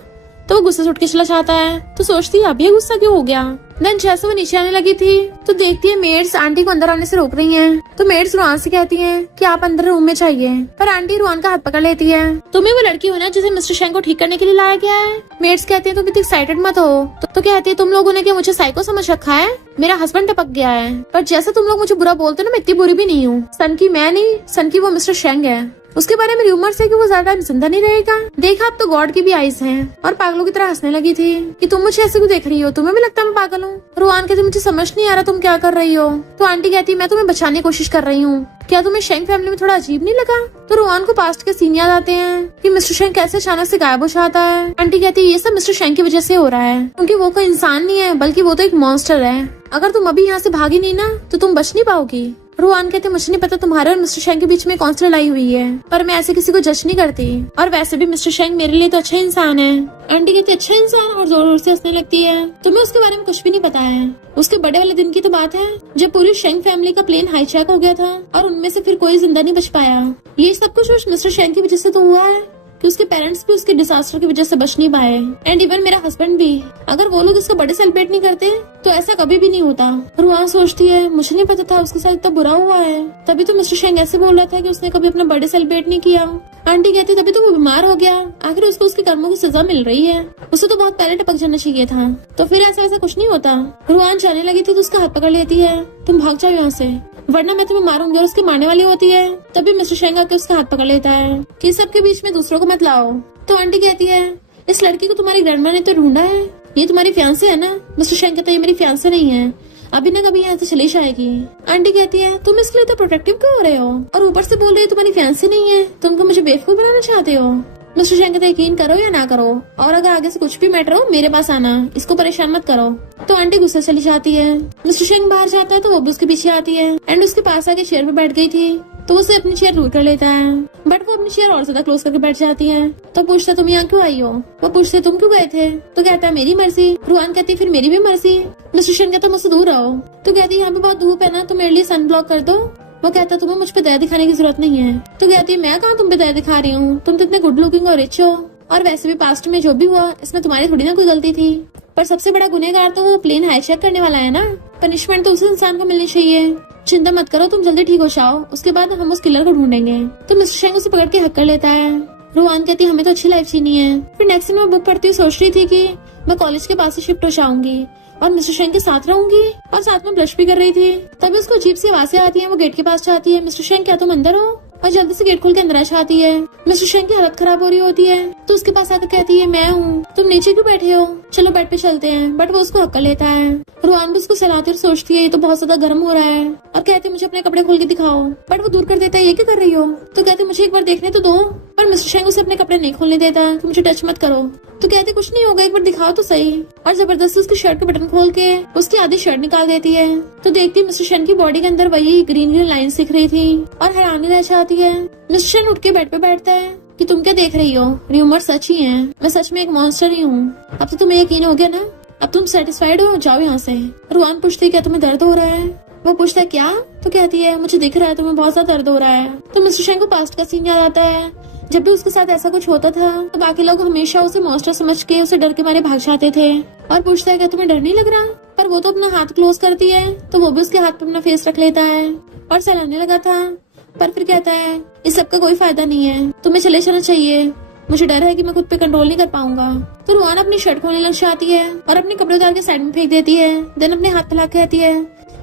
तो वो गुस्से से उठ के चला जाता है। तो सोचती है अब ये गुस्सा क्यों हो गया। देन जैसे वो नीचे आने लगी थी तो देखती है मेड्स आंटी को अंदर आने से रोक रही हैं। तो मेड्स रुआन से कहती हैं कि आप अंदर रूम में चाहिए पर आंटी रुआन का हाथ पकड़ लेती है। तुम्हें वो लड़की हो ना जिसे मिस्टर शेंग को ठीक करने के लिए लाया गया है। मेड्स कहती है तुम इतनी एक्साइटेड मत हो। तो कहती है तुम लोगों ने क्या मुझे साइको समझ रखा है, मेरा हस्बैंड टपक गया है पर जैसे तुम लोग मुझे बुरा बोलते हो ना मैं इतनी बुरी भी नहीं हूँ। सन की मैं नहीं, सन की वो मिस्टर शेंग है। उसके बारे में रूमर्स है कि वो ज्यादा टाइम जिंदा नहीं रहेगा। देखा अब तो गॉड की भी आइज है और पागलों की तरह हंसने लगी थी कि तुम मुझे ऐसे क्यों देख रही हो, तुम्हें भी लगता है मैं पागल हूँ। रुआन कहती मुझे समझ नहीं आ रहा तुम क्या कर रही हो। तो आंटी कहती मैं तुम्हें बचाने की कोशिश कर रही हूँ, क्या तुम्हें शेंग फैमिली में थोड़ा अजीब नहीं लगा। तो रुआन को पास्ट के सीन याद आते हैं कि मिस्टर शेंग कैसे अचानक से गायब हो जाता है। आंटी कहती है ये सब मिस्टर शेंग की वजह से हो रहा है, क्योंकि वो कोई इंसान नहीं है बल्कि वो तो एक मॉन्स्टर है। अगर तुम अभी यहाँ से भागी नहीं ना तो तुम बच नहीं पाओगी। रुआन कहते मुझे नहीं पता तुम्हारे और मिस्टर शेंग के बीच में कौन सी लड़ाई हुई है, पर मैं ऐसे किसी को जज नहीं करती, और वैसे भी मिस्टर शेंग मेरे लिए तो अच्छा इंसान है। आंटी कहती अच्छा इंसान, और जोर जोर से हंसने लगती है। तुम्हें उसके बारे में कुछ भी नहीं पता है। उसके बड़े वाले दिन की तो बात है जब पूरी शेंग फैमिली का प्लेन हाईजैक हो गया था और उनमें से फिर कोई जिंदा नहीं बच पाया। ये सब कुछ मिस्टर शेंग की वजह से तो हुआ है कि उसके पेरेंट्स भी उसके डिजास्टर की वजह से बच नहीं पाए, एंड इवन मेरा हस्बैंड भी। अगर वो लोग इसका बर्थडे सेलिब्रेट नहीं करते तो ऐसा कभी भी नहीं होता। रुआन सोचती है मुझे नहीं पता था उसके साथ इतना बुरा हुआ है, तभी तो मिस्टर शेंग ऐसे बोल रहा था कि उसने कभी अपना बर्थडे सेलिब्रेट नहीं किया। आंटी कहती तभी तो वो बीमार हो गया, आखिर उसको उसके कर्मों की सजा मिल रही है, उसे तो बहुत पहले टपक जाना चाहिए था। तो फिर ऐसा ऐसा कुछ नहीं होता। रुआन जाने लगी थी तो उसका हाथ पकड़ लेती है, तुम भाग जाओ यहाँ से वरना मैं तुम्हें मारूंगी, और उसके मारने वाली होती है। तभी मिस्टर शेंग आके उसका हाथ पकड़ लेता है कि सबके बीच में दूसरों को मत लाओ। तो आंटी कहती है इस लड़की को तुम्हारी ग्रैंडमा ने तो ढूंढा है, ये तुम्हारी फियांसे है ना। मिस्टर शेंग कहता है ये मेरी फियांसे नहीं है, अभी ना कभी यहाँ से चली जाएगी। आंटी कहती है तुम इसके लिए तो प्रोटेक्टिव क्यों हो रहे हो, और ऊपर से बोल रही हो तुम्हारी फियांसे नहीं है, तुमको मुझे बेवकूफ बनाना चाहते हो। मिस्टर शेंग कहते यकीन करो या ना करो, और अगर आगे से कुछ भी मैटर हो मेरे पास आना, इसको परेशान मत करो। तो आंटी गुस्से चली जाती है। मिस्टर शेंग बाहर जाता है तो वो भी उसके पीछे आती है, एंड उसके पास आके चेयर पे बैठ गई थी तो उसे अपनी चेयर दूर कर लेता है, बट वो अपनी चेयर और ज्यादा क्लोज करके बैठ जाती है। तो पूछता तुम यहाँ क्यों आई हो, वो पूछते तुम क्यों गए थे, तो कहता है मेरी मर्जी। रुआन कहती फिर मेरी भी मर्जी। मिस्टर शेंग कहता मुझसे दूर रहो। तो कहती यहाँ पे बहुत धूप है ना, तो मेरे लिए सन ब्लॉक कर दो। वो कहता तुम्हें मुझ पे दया दिखाने की जरूरत नहीं है। तो कहती है मैं कहाँ तुम पे दया दिखा रही हूँ, तुम तो इतने गुड लुकिंग और रिच हो, और वैसे भी पास्ट में जो भी हुआ इसमें तुम्हारी थोड़ी ना कोई गलती थी, पर सबसे बड़ा गुनहगार तो वो प्लेन हाईजैक करने वाला है ना, पनिशमेंट तो उस इंसान को मिलनी चाहिए। चिंता मत करो तुम जल्दी ठीक हो जाओ, उसके बाद हम उस किलर को ढूंढेंगे। तो मिस्टर शेंग उसे पकड़ के हक कर लेता है। रुआन कहती हमें तो अच्छी लाइफ जीनी है। फिर नेक्स्ट दिन मैं बुक पढ़ती हुई सोच रही थी कि मैं कॉलेज के पास से शिफ्ट हो जाऊंगी और मिस्टर शेंग के साथ रहूंगी, और साथ में ब्लश भी कर रही थी। तभी उसको अजीब सी आवाजें आती है, वो गेट के पास जाती है, मिस्टर शेंग क्या तुम अंदर हो, और जल्दी से गेट खोल के अंदर आ जाती है। मिस्टर शेंग की हालत खराब हो रही होती है तो उसके पास आकर कहती है मैं हूँ, तुम नीचे क्यों बैठे हो, चलो बेड पे चलते हैं, बट वो उसको हक कर लेता है। रुआन भी उसको सहलाती और सोचती है ये तो बहुत ज्यादा गर्म हो रहा है, और कहती है मुझे अपने कपड़े खोल के दिखाओ, बट वो दूर कर देता है ये क्या कर रही हो। तो कहती मुझे एक बार देखने तो दो, पर मिस्टर शेंग उसे अपने कपड़े नहीं खोलने देता कि मुझे टच मत करो। तो कहते कुछ नहीं होगा एक बार दिखाओ तो सही, और जबरदस्ती उसकी शर्ट के बटन खोल के उसकी आधी शर्ट निकाल देती है। तो देखती मिस्टर शेंग की बॉडी के अंदर वही ग्रीन ग्रीन लाइन्स दिख रही थी और हैरानी रह जाती है। मिस्टर शेंग उठ के बेड पे बैठता है कि तुम क्या देख रही हो, र्यूमर सच ही है, मैं सच में एक मॉन्स्टर ही हूँ। अब तो तुम्हें यकीन हो गया ना, अब तुम सेटिस्फाइड हो, जाओ यहाँ से। रुआन पूछती है क्या तुम्हें दर्द हो रहा है, वो पूछता है क्या, तो कहती है मुझे दिख रहा है तुम्हें बहुत ज्यादा दर्द हो रहा है। तो मिस्टर शेंग को पास्ट का सीन याद आता है, जब भी उसके साथ ऐसा कुछ होता था तो बाकी लोग हमेशा उसे मॉन्स्टर समझ के उसे डर के मारे भाग जाते थे, और पूछता है क्या तुम्हें डर नहीं लग रहा, पर वो तो अपना हाथ क्लोज करती है तो वो भी उसके हाथ पे अपना फेस रख लेता है और सहलाने लगा था, पर फिर कहता है इस सब का कोई फायदा नहीं है, तुम्हें चले जाना चाहिए, मुझे डर है कि मैं खुद पे कंट्रोल नहीं कर पाऊंगा। तो रुआन अपनी शर्ट खोलने लग जाती है और अपने कपड़े उतार के साइड में फेंक देती है, देन अपने हाथ फैला के कहती है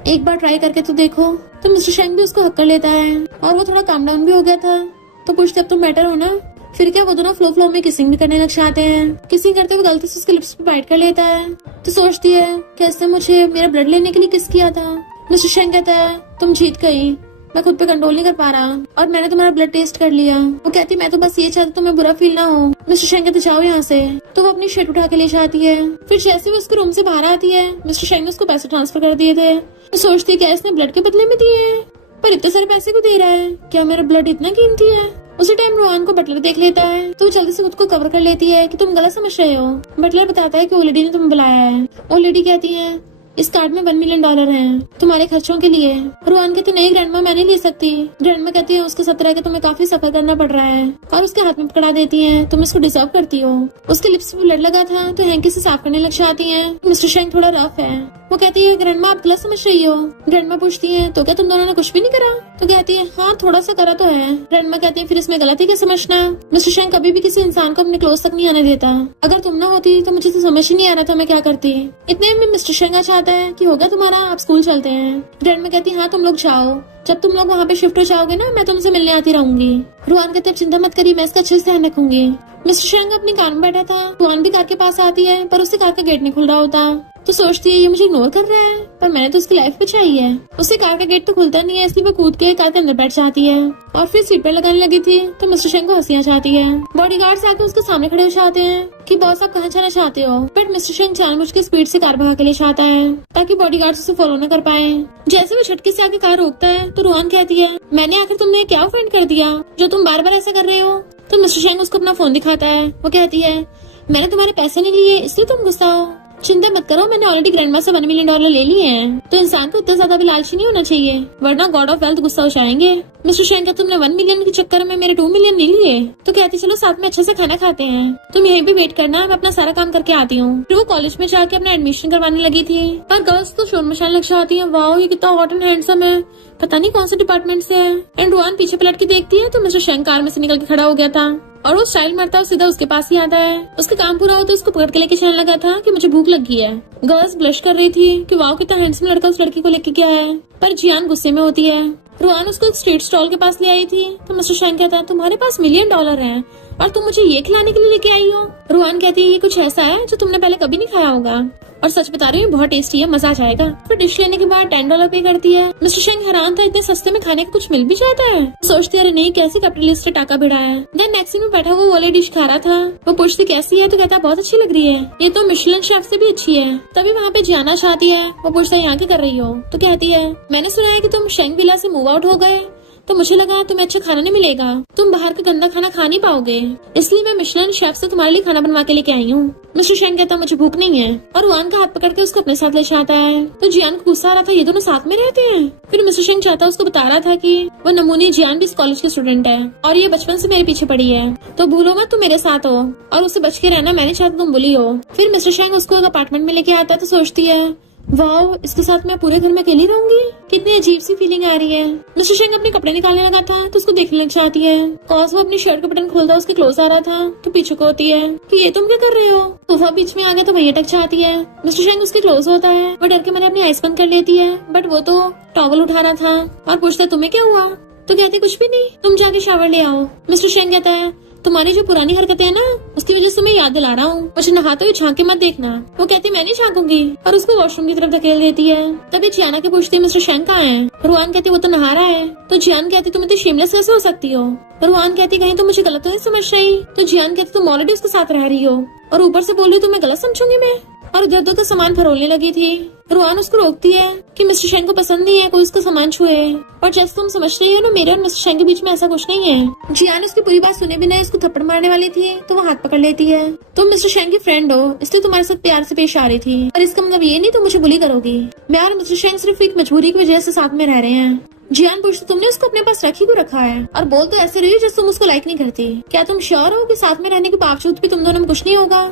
एक बार ट्राई करके तो देखो। तो मिस्टर शेंग भी उसको हक कर लेता है और वो थोड़ा काम डाउन भी हो गया था। तो पूछते अब तुम बेटर हो ना, फिर क्या वो दोनों फ्लो फ्लो में किसिंग भी करने लग जाते हैं। किसिंग करते हुए गलती से उसके लिप्स पे बाइट कर लेता है। तो सोचती है कैसे मुझे मेरा ब्लड लेने के लिए किस किया था। मिस्टर शेंग कहता है तुम जीत गई, मैं खुद पे कंट्रोल नहीं कर पा रहा और मैंने तुम्हारा ब्लड टेस्ट कर लिया। वो कहती मैं तो बस ये चाहती तुम्हें बुरा फील ना हो। मिस्टर शेंग कहते जाओ यहाँ से। तो वो अपनी शर्ट उठा के ले जाती है। फिर जैसे वो उसके रूम से बाहर आती है, मिस्टर शेंग ने उसको पैसे ट्रांसफर कर दिए थे। तो सोचती है क्या इसने ब्लड के बदले में दिए हैं, पर इतने सारे पैसे क्यों दे रहा है, क्या मेरा ब्लड इतना कीमती है। उसी टाइम रुआन को बटलर देख लेता है तो जल्दी से खुद को कवर कर लेती है कि तुम गलत समझ रहे हो। बटलर बताता है कि वो लेडी ने तुम्हें बुलाया है। वो लेडी कहती है इस कार्ड में $1 मिलियन हैं तुम्हारे खर्चों के लिए। रुआन कहती नहीं ग्रैंडमा मैं नहीं ले सकती। ग्रैंडमा कहती है उसके साथ रह के तुम्हें काफी सफर करना पड़ रहा है, और उसके हाथ में पकड़ा देती है तुम इसको डिजर्व करती हो। उसके लिप्स पे ब्लड लगा था तो हैंकी से साफ करने लग जाती है। मिस्टर शेंग थोड़ा रफ है वो कहती है ग्रैंडमा आप गलत समझ रही हो। ग्रैंडमा पूछती है तो क्या तुम दोनों ने कुछ भी नहीं करा? तो कहती है हाँ थोड़ा सा करा तो है। ग्रैंडमा कहती है फिर इसमें गलती क्या समझना? मिस्टर शेंग कभी भी किसी इंसान को अपने क्लोज तक नहीं आने देता। अगर तुम ना होती तो मुझे तो समझ ही नहीं आ रहा था मैं क्या करती। इतने में मिस्टर शेंग चाहता है कि हो गया तुम्हारा, आप स्कूल चलते हैं। ग्रैंडमा कहती है हाँ तुम लोग जाओ, जब तुम लोग वहाँ पे शिफ्ट हो जाओगे ना मैं तुमसे मिलने आती रहूंगी। रुआन कहते चिंता मत करिए, मैं इसका अच्छे से ध्यान रखूंगी। मिस्टर शेंग अपनी कार में बैठा था। रुआन भी कार के पास आती है पर उससे कार का गेट नहीं खुल रहा होता तो सोचती है ये मुझे इग्नोर कर रहा है, पर मैंने तो उसकी लाइफ बचाई है। उससे कार का गेट तो खुलता नहीं है इसलिए वो कूद के कार के अंदर बैठ जाती है और फिर सीट बेल्ट लगाने लगी थी तो मिस्टर शेंग को हंसी आ जाती है। बॉडीगार्ड्स आके उसके सामने खड़े हो जाते हैं कि बॉस आप कहाँ जाना चाहते हो, बट मिस्टर शेंग जानबूझ के स्पीड से कार भगा के ले जाता है ताकि बॉडीगार्ड्स उसे फॉलो न कर पाए। जैसे वो झटके से आके कार रोकता है तो रुआन कहती है मैंने आखिर तुमने क्या ऑफेंड कर दिया जो तुम बार बार ऐसा कर रहे हो? तो मिस्टर शेंग उसको अपना फोन दिखाता है। वो कहती है मैंने तुम्हारे पैसे नहीं लिए इसलिए तुम गुस्सा हो। चिंता मत करो, मैंने ऑलरेडी ग्रैंडमा से $1 मिलियन ले लिए हैं। तो इंसान को इतना ज्यादा भी लालची नहीं होना चाहिए वरना गॉड ऑफ वेल्थ गुस्सा हो जाएंगे। मिस्टर शेंग कहते तुमने 1 मिलियन के चक्कर में मेरे 2 मिलियन नहीं लिए। तो कहती चलो साथ में अच्छे से खाना खाते हैं, तुम यहीं पे वेट करना, मैं अपना सारा काम करके आती हूँ। फिर वो कॉलेज में जाके अपना एडमिशन करवाने लगी थी पर गर्ल्स तो शोर मचाने लग जाती है, वाओ ये कितना हॉट एंड हैंडसम है, पता नहीं कौन से डिपार्टमेंट से है। एंड रुआन पीछे पलट के देखती है तो मिस्टर शेंग कार में से निकल के खड़ा हो गया था और वो स्टाइल मारता है सीधा उसके पास ही आता है। उसका काम पूरा होता है उसको पकड़ के लेके चलने लगा था कि मुझे भूख लगी है। गर्ल्स ब्लश कर रही थी कि वाओ कितना हैंडसम लड़का उस लड़की को लेके गया है, पर जियान गुस्से में होती है। रुआन उसको एक स्ट्रीट स्टॉल के पास ले आई थी तो मिस्टर शेंग कहता है तुम्हारे पास $1 मिलियन है और तुम मुझे ये खिलाने के लिए लेके आई हो। रुआन कहती है ये कुछ ऐसा है जो तुमने पहले कभी नहीं खाया होगा और सच बता रही हूँ बहुत टेस्टी है, मजा आ जाएगा। फिर डिश लेने के बाद $10 पे करती है। मिस्टर शेंग हैरान था इतने सस्ते में खाने का कुछ मिल भी जाता है। सोचती है अरे नहीं कैसी कैपिटलिस्ट से टाका भिड़ा है। देन नेक्स्ट में बैठा हुआ वाले डिश खा रहा था। वो पूछती कैसी है तो कहता बहुत अच्छी लग रही है, ये तो मिशेलिन शेफ से भी अच्छी है। तभी वहाँ पे जाना चाहती है। वो पूछता है यहाँ क्या कर रही हो? तो कहती है मैंने सुना है कि तुम शेंग विला से मूव आउट हो गए तो मुझे लगा तुम्हें अच्छा खाना नहीं मिलेगा, तुम बाहर का गंदा खाना खा नहीं पाओगे, इसलिए मैं मिशेलिन शेफ से तुम्हारे लिए खाना बनवा के लेके आई हूँ। मिस्टर शेंग कहता मुझे भूख नहीं है और रुआन का हाथ पकड़ के उसको अपने साथ ले जाता है। तो जियान को गुस्सा आ रहा था ये दोनों साथ में रहते हैं। फिर मिस्टर शेंग चाहता उसको बता रहा था कि वो नमूनी जियान भी इस कॉलेज के स्टूडेंट है और ये बचपन से मेरे पीछे पड़ी है, तो भूलो मत तुम मेरे साथ हो और उससे बच के रहना, मैंने चाहता तुम बुली हो। फिर मिस्टर शेंग उसको एक अपार्टमेंट में लेके आता है तो सोचती है वाओ इसके साथ मैं पूरे घर में अकेली रहूंगी, कितनी अजीब सी फीलिंग आ रही है। मिस्टर शेंग अपने कपड़े निकालने लगा था तो उसको देखने लग जाती है। कॉज वो अपनी शर्ट का बटन खोलता उसके क्लोज आ रहा था तो पीछे को होती है कि ये तुम क्या कर रहे हो। सोफा बीच में आ गया तो वही अटक जाती है। मिस्टर शेंग उसके क्लोज होता है, वो डर के मैंने अपनी आइस बंद कर लेती है बट वो तो टॉवल उठा रहा था और पूछता है तुम्हें क्या हुआ? तो कहते कुछ भी नहीं, तुम जाके शावर ले आओ। मिस्टर शेंग कहता है तुम्हारी जो पुरानी हरकतें है ना उसकी वजह से मैं याद दिला रहा हूँ, मुझे नहाते हुए झांक के मत देखना। वो कहती मैं नहीं झांकूंगी और उसको वॉशरूम की तरफ धकेल देती है। तभी जियाना के पूछती है मिस्टर शेंग कहाँ है? रुआन कहती वो तो नहा रहा है। तो जियान कहती तुम इतनी शेमलेस कैसे हो सकती हो? रुआन कहती कहीं तो मुझे गलत तो नहीं समझ रही। तो जियान कहती तुम ऑलरेडी उसके साथ रह रही हो और ऊपर से बोल रही हो तुम्हें गलत समझूंगी मैं, और उधर उधर का सामान फरोलने लगी थी। रुआन उसको रोकती है कि मिस्टर शेंग को पसंद नहीं है कोई उसका सामान छुए, और जैसे तुम समझ रही हो ना मेरे और मिस्टर शेंग के बीच में ऐसा कुछ नहीं है। जियान उसकी पूरी बात सुने बिना उसको थप्पड़ मारने वाली थी तो वो हाथ पकड़ लेती है। तुम मिस्टर शेंग की फ्रेंड हो इसलिए तुम्हारे साथ प्यार से पेश आ रही थी, और इसका मतलब ये नहीं तुम मुझे बुली करोगी। मैं और मिस्टर शेंग सिर्फ एक मजबूरी की वजह से साथ में रह रहे हैं। जियान पूछती तुमने उसको अपने पास रखी क्यों रखा है, और बोल तो ऐसे रही हो जैसे तुम उसको लाइक नहीं करती। क्या तुम श्योर हो कि साथ में रहने के बावजूद भी तुम दोनों में कुछ नहीं होगा?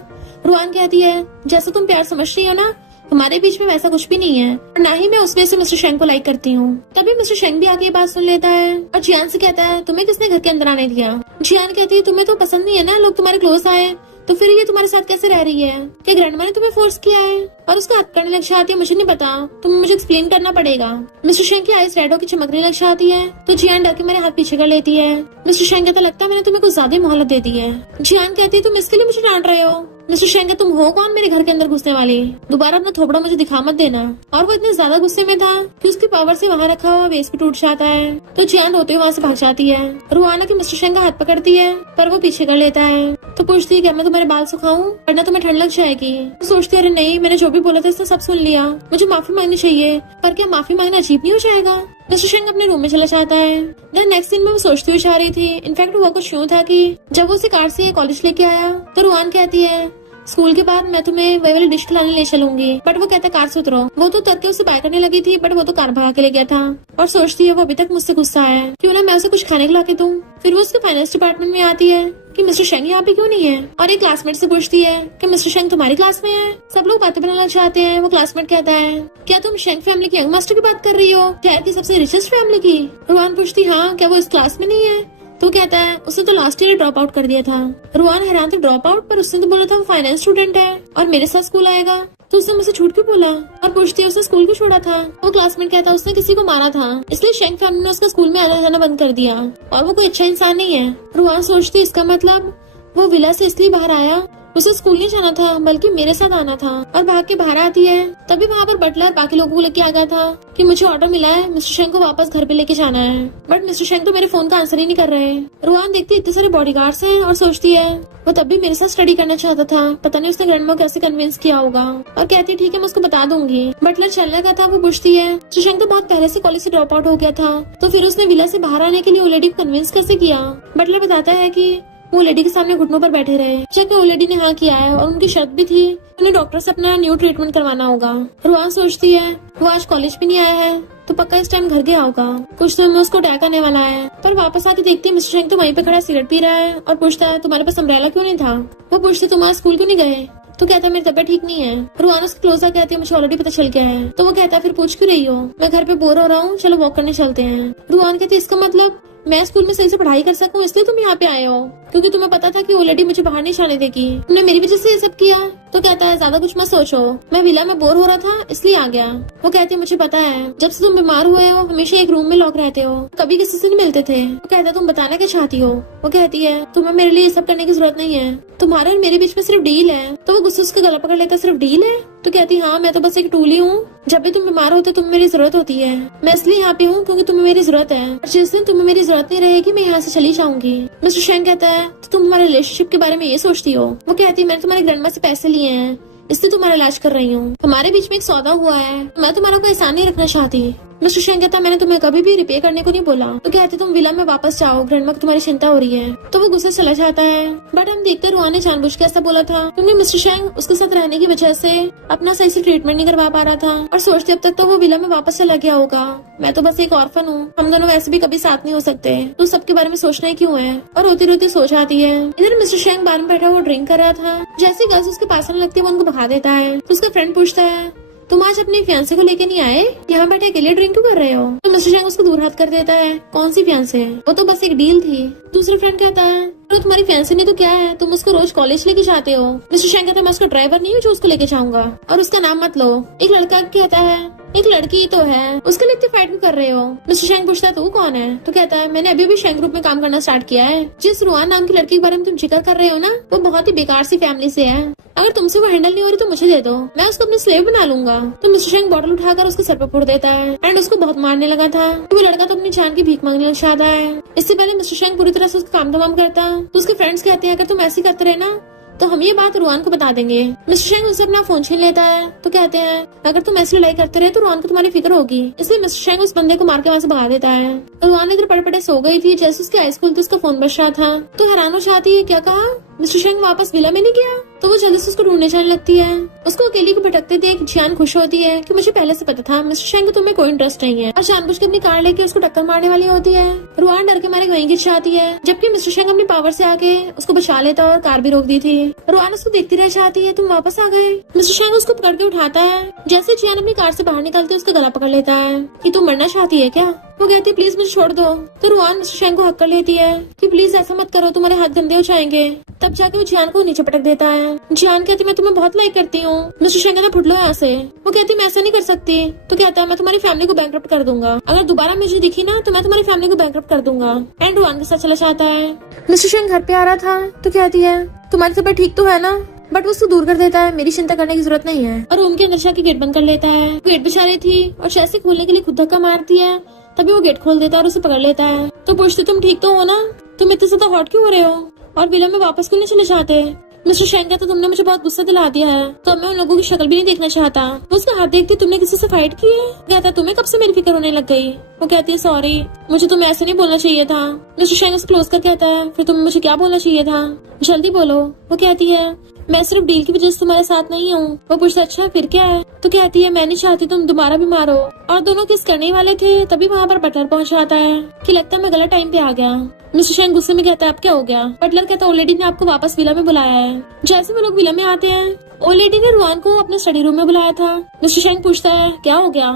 रुआन कहती है जैसा तुम प्यार समझ रही हो ना हमारे बीच में वैसा कुछ भी नहीं है, और ना ही मैं उस वजह से मिस्टर शेंग को लाइक करती हूँ। तभी मिस्टर शेंग भी आके ये बात सुन लेता है और जियान से कहता है तुम्हें किसने घर के अंदर आने दिया? जियान कहती है तुम्हें तो पसंद नहीं है ना लोग तुम्हारे क्लोज आए, तो फिर ये तुम्हारे साथ कैसे रह रही है? क्या ग्रैंडमा ने तुम्हें फोर्स किया है? और उसका हाथ करने लग जाती है मुझे नहीं पता, तुम्हें मुझे एक्सप्लेन करना पड़ेगा। मिस्टर शेंग की आइस रेड होकर चमकने लग जाती है तो जियान डर के मेरे हाथ पीछे कर लेती है। मिस्टर शेंग कहता लगता है मैंने तुम्हें कुछ ज्यादा मोहलत दे दी है। जियान कहती है तुम इसके लिए मुझे डांट रहे हो? मिस्टर शेंग तुम हो कौन मेरे घर के अंदर घुसने वाली? दोबारा अपना थोपड़ा मुझे दिखा मत देना। और वो इतने ज्यादा गुस्से में था कि उसकी पावर से वहाँ रखा हुआ वेस्ट भी टूट जाता है तो जियान रोते हुए वहाँ से भाग जाती है। रुआना की मिस्टर शेंग का हाथ पकड़ती है पर वो पीछे कर लेता है तो पूछती है क्या मैं तुम्हारे बाल सुखाऊं वरना तुम्हें ठंड लग जाएगी। तो सोचती है अरे नहीं मैंने जो भी बोला था इसने सब सुन लिया, मुझे माफी मांगनी चाहिए, पर क्या माफी मांगना अजीब नहीं हो जाएगा? मिस्टर शेंग अपने रूम में चला जाता है। देन नेक्स्ट दिन में वो सोचती हुई जा रही थी। इनफैक्ट हुआ कुछ यूं था कि जब वो उसे कार से कॉलेज लेके आया तो रुआन कहती है स्कूल के बाद मैं तुम्हें वही वाली डिश खिलाने ले चलूंगी, बट वो कहता कार से उतरो। वो तो उतर के उसे बाय करने लगी थी बट वो तो कार भगा के ले गया था और सोचती है वो अभी तक मुझसे गुस्सा है क्यों ना मैं उसे कुछ खाने खिला के दूं। फिर वो उसके फाइनेंस डिपार्टमेंट में आती है कि मिस्टर शेंग यहाँ पे क्यों नहीं है, और एक क्लासमेट से पूछती है कि मिस्टर शेंग तुम्हारी क्लास में है। सब लोग बातें बनाना चाहते हैं। वो क्लासमेट कहता है क्या तुम शेंग फैमिली के यंग मास्टर की बात कर रही हो, शहर की सबसे रिचेस्ट फैमिली की। रुआन पूछती हाँ, क्या वो इस क्लास में नहीं है। तो कहता है उसने तो लास्ट ईयर ड्रॉप आउट कर दिया था। रुआन हैरान था, ड्रॉप आउट, पर उसने तो बोला था वो फाइनेंस स्टूडेंट है और मेरे साथ स्कूल आएगा, तो उसने मुझसे झूठ क्यों बोला। और पूछती है उसने स्कूल क्यों छोड़ा था। वो क्लासमेट कहता है उसने किसी को मारा था, इसलिए शेंग फैमिली ने उसका स्कूल में आना जाना बंद कर दिया और वो कोई अच्छा इंसान नहीं है। रुआन सोचती इसका मतलब वो विला से इसलिए बाहर आया, उसे स्कूल नहीं जाना था बल्कि मेरे साथ आना था। और भाग के बाहर आती है, तभी वहाँ पर बटलर बाकी लोगों को लेके आ गया था कि मुझे ऑर्डर मिला है, मिस्टर शेंग को वापस घर पे लेके जाना है। बट मिस्टर शेंग तो मेरे फोन का आंसर ही नहीं कर रहे। रुआन देखती इतने सारे बॉडीगार्ड्स हैं और सोचती है वो तब भी मेरे साथ स्टडी करना चाहता था, पता नहीं उसने ग्रैंडमा को कैसे कन्विंस किया होगा। और कहती ठीक है मैं उसको बता दूंगी। बटलर चलने का था। वो पूछती है मिस्टर शेंग तो बहुत पहले से कॉलेज से ड्रॉप आउट हो गया था, तो फिर उसने विला से बाहर आने के लिए वो लेडी को कन्विंस कैसे किया। बटलर बताता है कि वो लेडी के सामने घुटनों पर बैठे रहे, जबकि वो लेडी ने हाँ किया है और उनकी शर्त भी थी उन्हें डॉक्टर से अपना न्यू ट्रीटमेंट करवाना होगा। रुआन सोचती है वो आज कॉलेज भी नहीं आया है तो पक्का इस टाइम घर गया होगा, कुछ तो उसको अटैक आने वाला है। पर वापस आके देखती है मिस्टर शेंग तो वहीं पे खड़ा सिगरेट पी रहा है और पूछता है तुम्हारे पास अम्ब्रेला क्यों नहीं था। वो पूछती तुम आज स्कूल क्यों नहीं गए। तो कहता है मेरी तबीयत ठीक नहीं है। रुआन उसके क्लोजर कहती है मुझे ऑलरेडी पता चल गया है। तो वो कहता है फिर पूछ क्यों रही हो, मैं घर पे बोर हो रहा हूँ, चलो वॉक करने चलते हैं। रुआन कहती इसका मतलब मैं स्कूल में सही से पढ़ाई कर सकूं इसलिए तुम यहाँ पे आए हो, क्योंकि तुम्हें पता था कि वो लेडी मुझे बाहर नहीं जाने देगी, तुमने मेरी वजह से ये सब किया। तो कहता है ज्यादा कुछ मत सोचो, मैं विला में बोर हो रहा था इसलिए आ गया। वो कहती है मुझे पता है जब से तुम बीमार हुए हो हमेशा एक रूम में लॉक रहते हो, कभी किसी से नहीं मिलते थे। वो कहता है तुम बताना क्या चाहती हो। वो कहती है तुम्हें मेरे लिए ये सब करने की जरूरत नहीं है, तुम्हारे और मेरे बीच में सिर्फ डील है। तो वो गुस्से से गला पकड़ लेता सिर्फ डील है। तो कहती हाँ मैं तो बस एक टूल ही हूँ, जब भी तुम बीमार होते तुम मेरी जरूरत होती है, मैं इसलिए यहाँ पे हूँ क्योंकि तुम्हें मेरी जरूरत है, और जिस दिन तुम्हें मेरी जरूरत नहीं रहेगी मैं यहाँ से चली जाऊंगी। मिस्टर शेंग कहता है तो तुम हमारे रिलेशनशिप के बारे में ये सोचती हो। वो कहती है मैंने तुम्हारे ग्रैंडमा से पैसे लिए हैं इसलिए तुम्हारा इलाज कर रही हूँ, हमारे बीच में एक सौदा हुआ है, मैं तुम्हारा कोई एहसान नहीं रखना चाहती। मिस्टर शेंग कहता मैंने तुम्हें कभी भी रिपेयर करने को नहीं बोला। तो कहते तुम विला में वापस जाओ, ग्रैंडमा को तुम्हारी चिंता हो रही है। तो वो गुस्से चला जाता है। बट हम देखते रुआन ने जानबूझ के ऐसा बोला था क्योंकि मिस्टर शेंग उसके साथ रहने की वजह से अपना सही से ट्रीटमेंट नहीं करवा पा रहा था, और सोचते अब तक तो वो विला में वापस चला गया होगा। मैं तो बस एक ऑर्फन हूँ, हम दोनों वैसे भी कभी साथ नहीं हो सकते, तो सबके बारे में सोचना ही क्यों है। और रोती रोती सो जाती है। इधर मिस्टर शेंग बार में बैठा वो ड्रिंक कर रहा था, जैसे गर्ल्स उसके पास आने लगती है वो उनको भगा देता है। तो उसका फ्रेंड पूछता है तुम आज अपने फियांसे को लेके नहीं आए, यहाँ बैठे अकेले ड्रिंक क्यों कर रहे हो। तो मिस्टर शेंग उसको दूर हाथ कर देता है, कौन सी फियांसे, वो तो बस एक डील थी। दूसरा फ्रेंड कहता है तो तुम्हारी फियांसे नहीं तो क्या है, तुम उसको रोज कॉलेज लेके जाते हो। मिस्टर शेंग कहता है मैं उसका ड्राइवर नहीं हूँ जो उसको लेके जाऊंगा, और उसका नाम मत लो। एक लड़का कहता है एक लड़की तो है, उसके लिए इतनी फाइट क्यों कर रहे हो। मिस्टर शेंग पूछता है तू कौन है। तो कहता है मैंने अभी भी शेंग ग्रुप में काम करना स्टार्ट किया है, जिस रुआन नाम की लड़की के बारे में तुम जिक्र कर रहे हो ना वो बहुत ही बेकार सी फैमिली से है, अगर तुमसे वो हैंडल नहीं हो रही तो मुझे दे दो, मैं उसको अपनी स्लेव बना लूंगा। तो मिस्टर शेंग बॉटल उठाकर उसके सर पर फोड़ देता है एंड उसको बहुत मारने लगा था। वो लड़का तो अपनी जान की भीख मांगने लग जाता है। इससे पहले मिस्टर शेंग पूरी तरह से उसका काम तमाम करता, तो उसके फ्रेंड्स कहते हैं अगर तुम ऐसे करते रहे ना तो हम ये बात रुआन को बता देंगे। मिस्टर शेंग उससे अपना फोन छीन लेता है। तो कहते हैं अगर तुम ऐसी लड़ाई करते रहे तो रुआन को तुम्हारी फिक्र होगी, इसलिए मिस्टर शेंग उस बंदे को मार के वहाँ से भगा देता है। रुआन इधर पड़े पड़े सो गई थी, जैसे उसकी आईज खुलती उसका फोन बज रहा था। तो हैरान हो जाती है क्या कहा, मिस्टर शेंग वापस विला में नहीं गया। तो वो जल्दी से उसको ढूंढने जाने लगती है। उसको अकेली को भटकते देख जियान खुश होती है कि मुझे पहले से पता था मिस्टर शेंग को तुम्हें कोई इंटरेस्ट नहीं है, और जानबूझ के अपनी कार लेके उसको टक्कर मारने वाली होती है। रुआन डर के मारे वहीं गिर जाती है, जबकि मिस्टर शेंग अपनी पावर से आके उसको बचा लेता और कार भी रोक दी थी। रुआन उसको देखती रह जाती है तुम वापस आ गए। मिस्टर शेंग उसको पकड़ के उठाता है। जैसे जियान अपनी कार से बाहर निकलते उसका गला पकड़ लेता है कि तुम मरना चाहती है क्या। वो कहती है प्लीज मुझे छोड़ दो। तो रुआन मिस्टर शेंग को हक कर लेती है कि प्लीज ऐसा मत करो, तुम्हारे हाथ गंदे हो जाएंगे। तब जाके वो जियान को नीचे पटक देता है। जियान कहती मैं तुम्हें बहुत लाइक करती हूँ। मिस्टर शेंग कहता फुट लो यहाँ से। वो कहती मैं ऐसा नहीं कर सकती। तो कहता है मैं तुम्हारी फैमिली को बैंकरप्ट कर दूंगा, अगर दोबारा मुझे दिखी ना तो मैं तुम्हारी फैमिली को बैंकरप्ट कर दूंगा। एंड रुआन के साथ चला जाता है। मिस्टर शेंग घर पे आ रहा था तो कहती है तुम्हारी तबीयत ठीक तो है ना, बट वो उसको दूर कर देता है, मेरी चिंता करने की जरूरत नहीं है, और रूम के अंदर जाके गेट बंद कर लेता है। गेट बिछा रही थी और जैसे खोलने के लिए खुद धक्का मारती है, तभी वो गेट खोल देता है और उसे पकड़ लेता है। तो पूछते तुम ठीक तो हो ना, तुम इतने ज्यादा हॉट क्यों हो रहे हो, और विला में वापस क्यों नहीं चले जाते। मिस्टर शेंग कहता तुमने मुझे बहुत गुस्सा दिला दिया है, तो अब मैं उन लोगों की शक्ल भी नहीं देखना चाहता। वो उसका हाथ देखती तुमने किसी से फाइट की है। कहता तुम्हें कब से मेरी फिक्र होने लग गई। वो कहती है सॉरी, मुझे तुम्हें ऐसे नहीं बोलना चाहिए था। मिस्टर शेंग उसे क्लोज कर कहता है फिर तुम्हें मुझे क्या बोलना चाहिए था, जल्दी बोलो। वो कहती है मैं सिर्फ डील की वजह से तुम्हारे साथ नहीं हूँ। वो पूछता अच्छा फिर क्या है। तो कहती है मैं नहीं चाहती तुम दोबारा बीमार हो। और दोनों किस करने वाले थे, तभी वहाँ पर बटलर पहुँच जाता है कि लगता है मैं गलत टाइम पे आ गया। मिस्टर शेंग गुस्से में कहता है अब क्या हो गया। बटलर कहता है ओल्ड लेडी ने आपको वापस विला में बुलाया है। जैसे वो लोग विला में आते हैं, ओल्ड लेडी ने रुआन को अपने स्टडी रूम में बुलाया था। मिस्टर शेंग पूछता है क्या हो गया,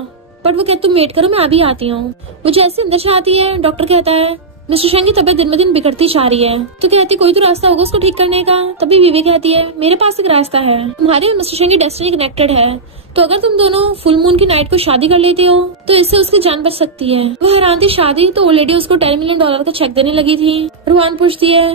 बट वो कहते तुम वेट करो, मैं अभी आती हूँ। वो जैसे अंदर से आती है, डॉक्टर कहता है मिस्टर शेंग की तबीयत दिन ब दिन बिगड़ती जा रही है। तो कहती कोई तो रास्ता होगा उसको ठीक करने का। तभी विवी कहती है मेरे पास एक रास्ता है, तुम्हारे और मिस्टर शेंग की डेस्टिनी कनेक्टेड है, तो अगर तुम दोनों फुल मून की नाइट को शादी कर लेते हो तो इससे उसकी जान बच सकती है। वो हैरान थी। शादी तो ओल्ड लेडी उसको $10 मिलियन का चेक देने लगी थी। रुआन पूछती है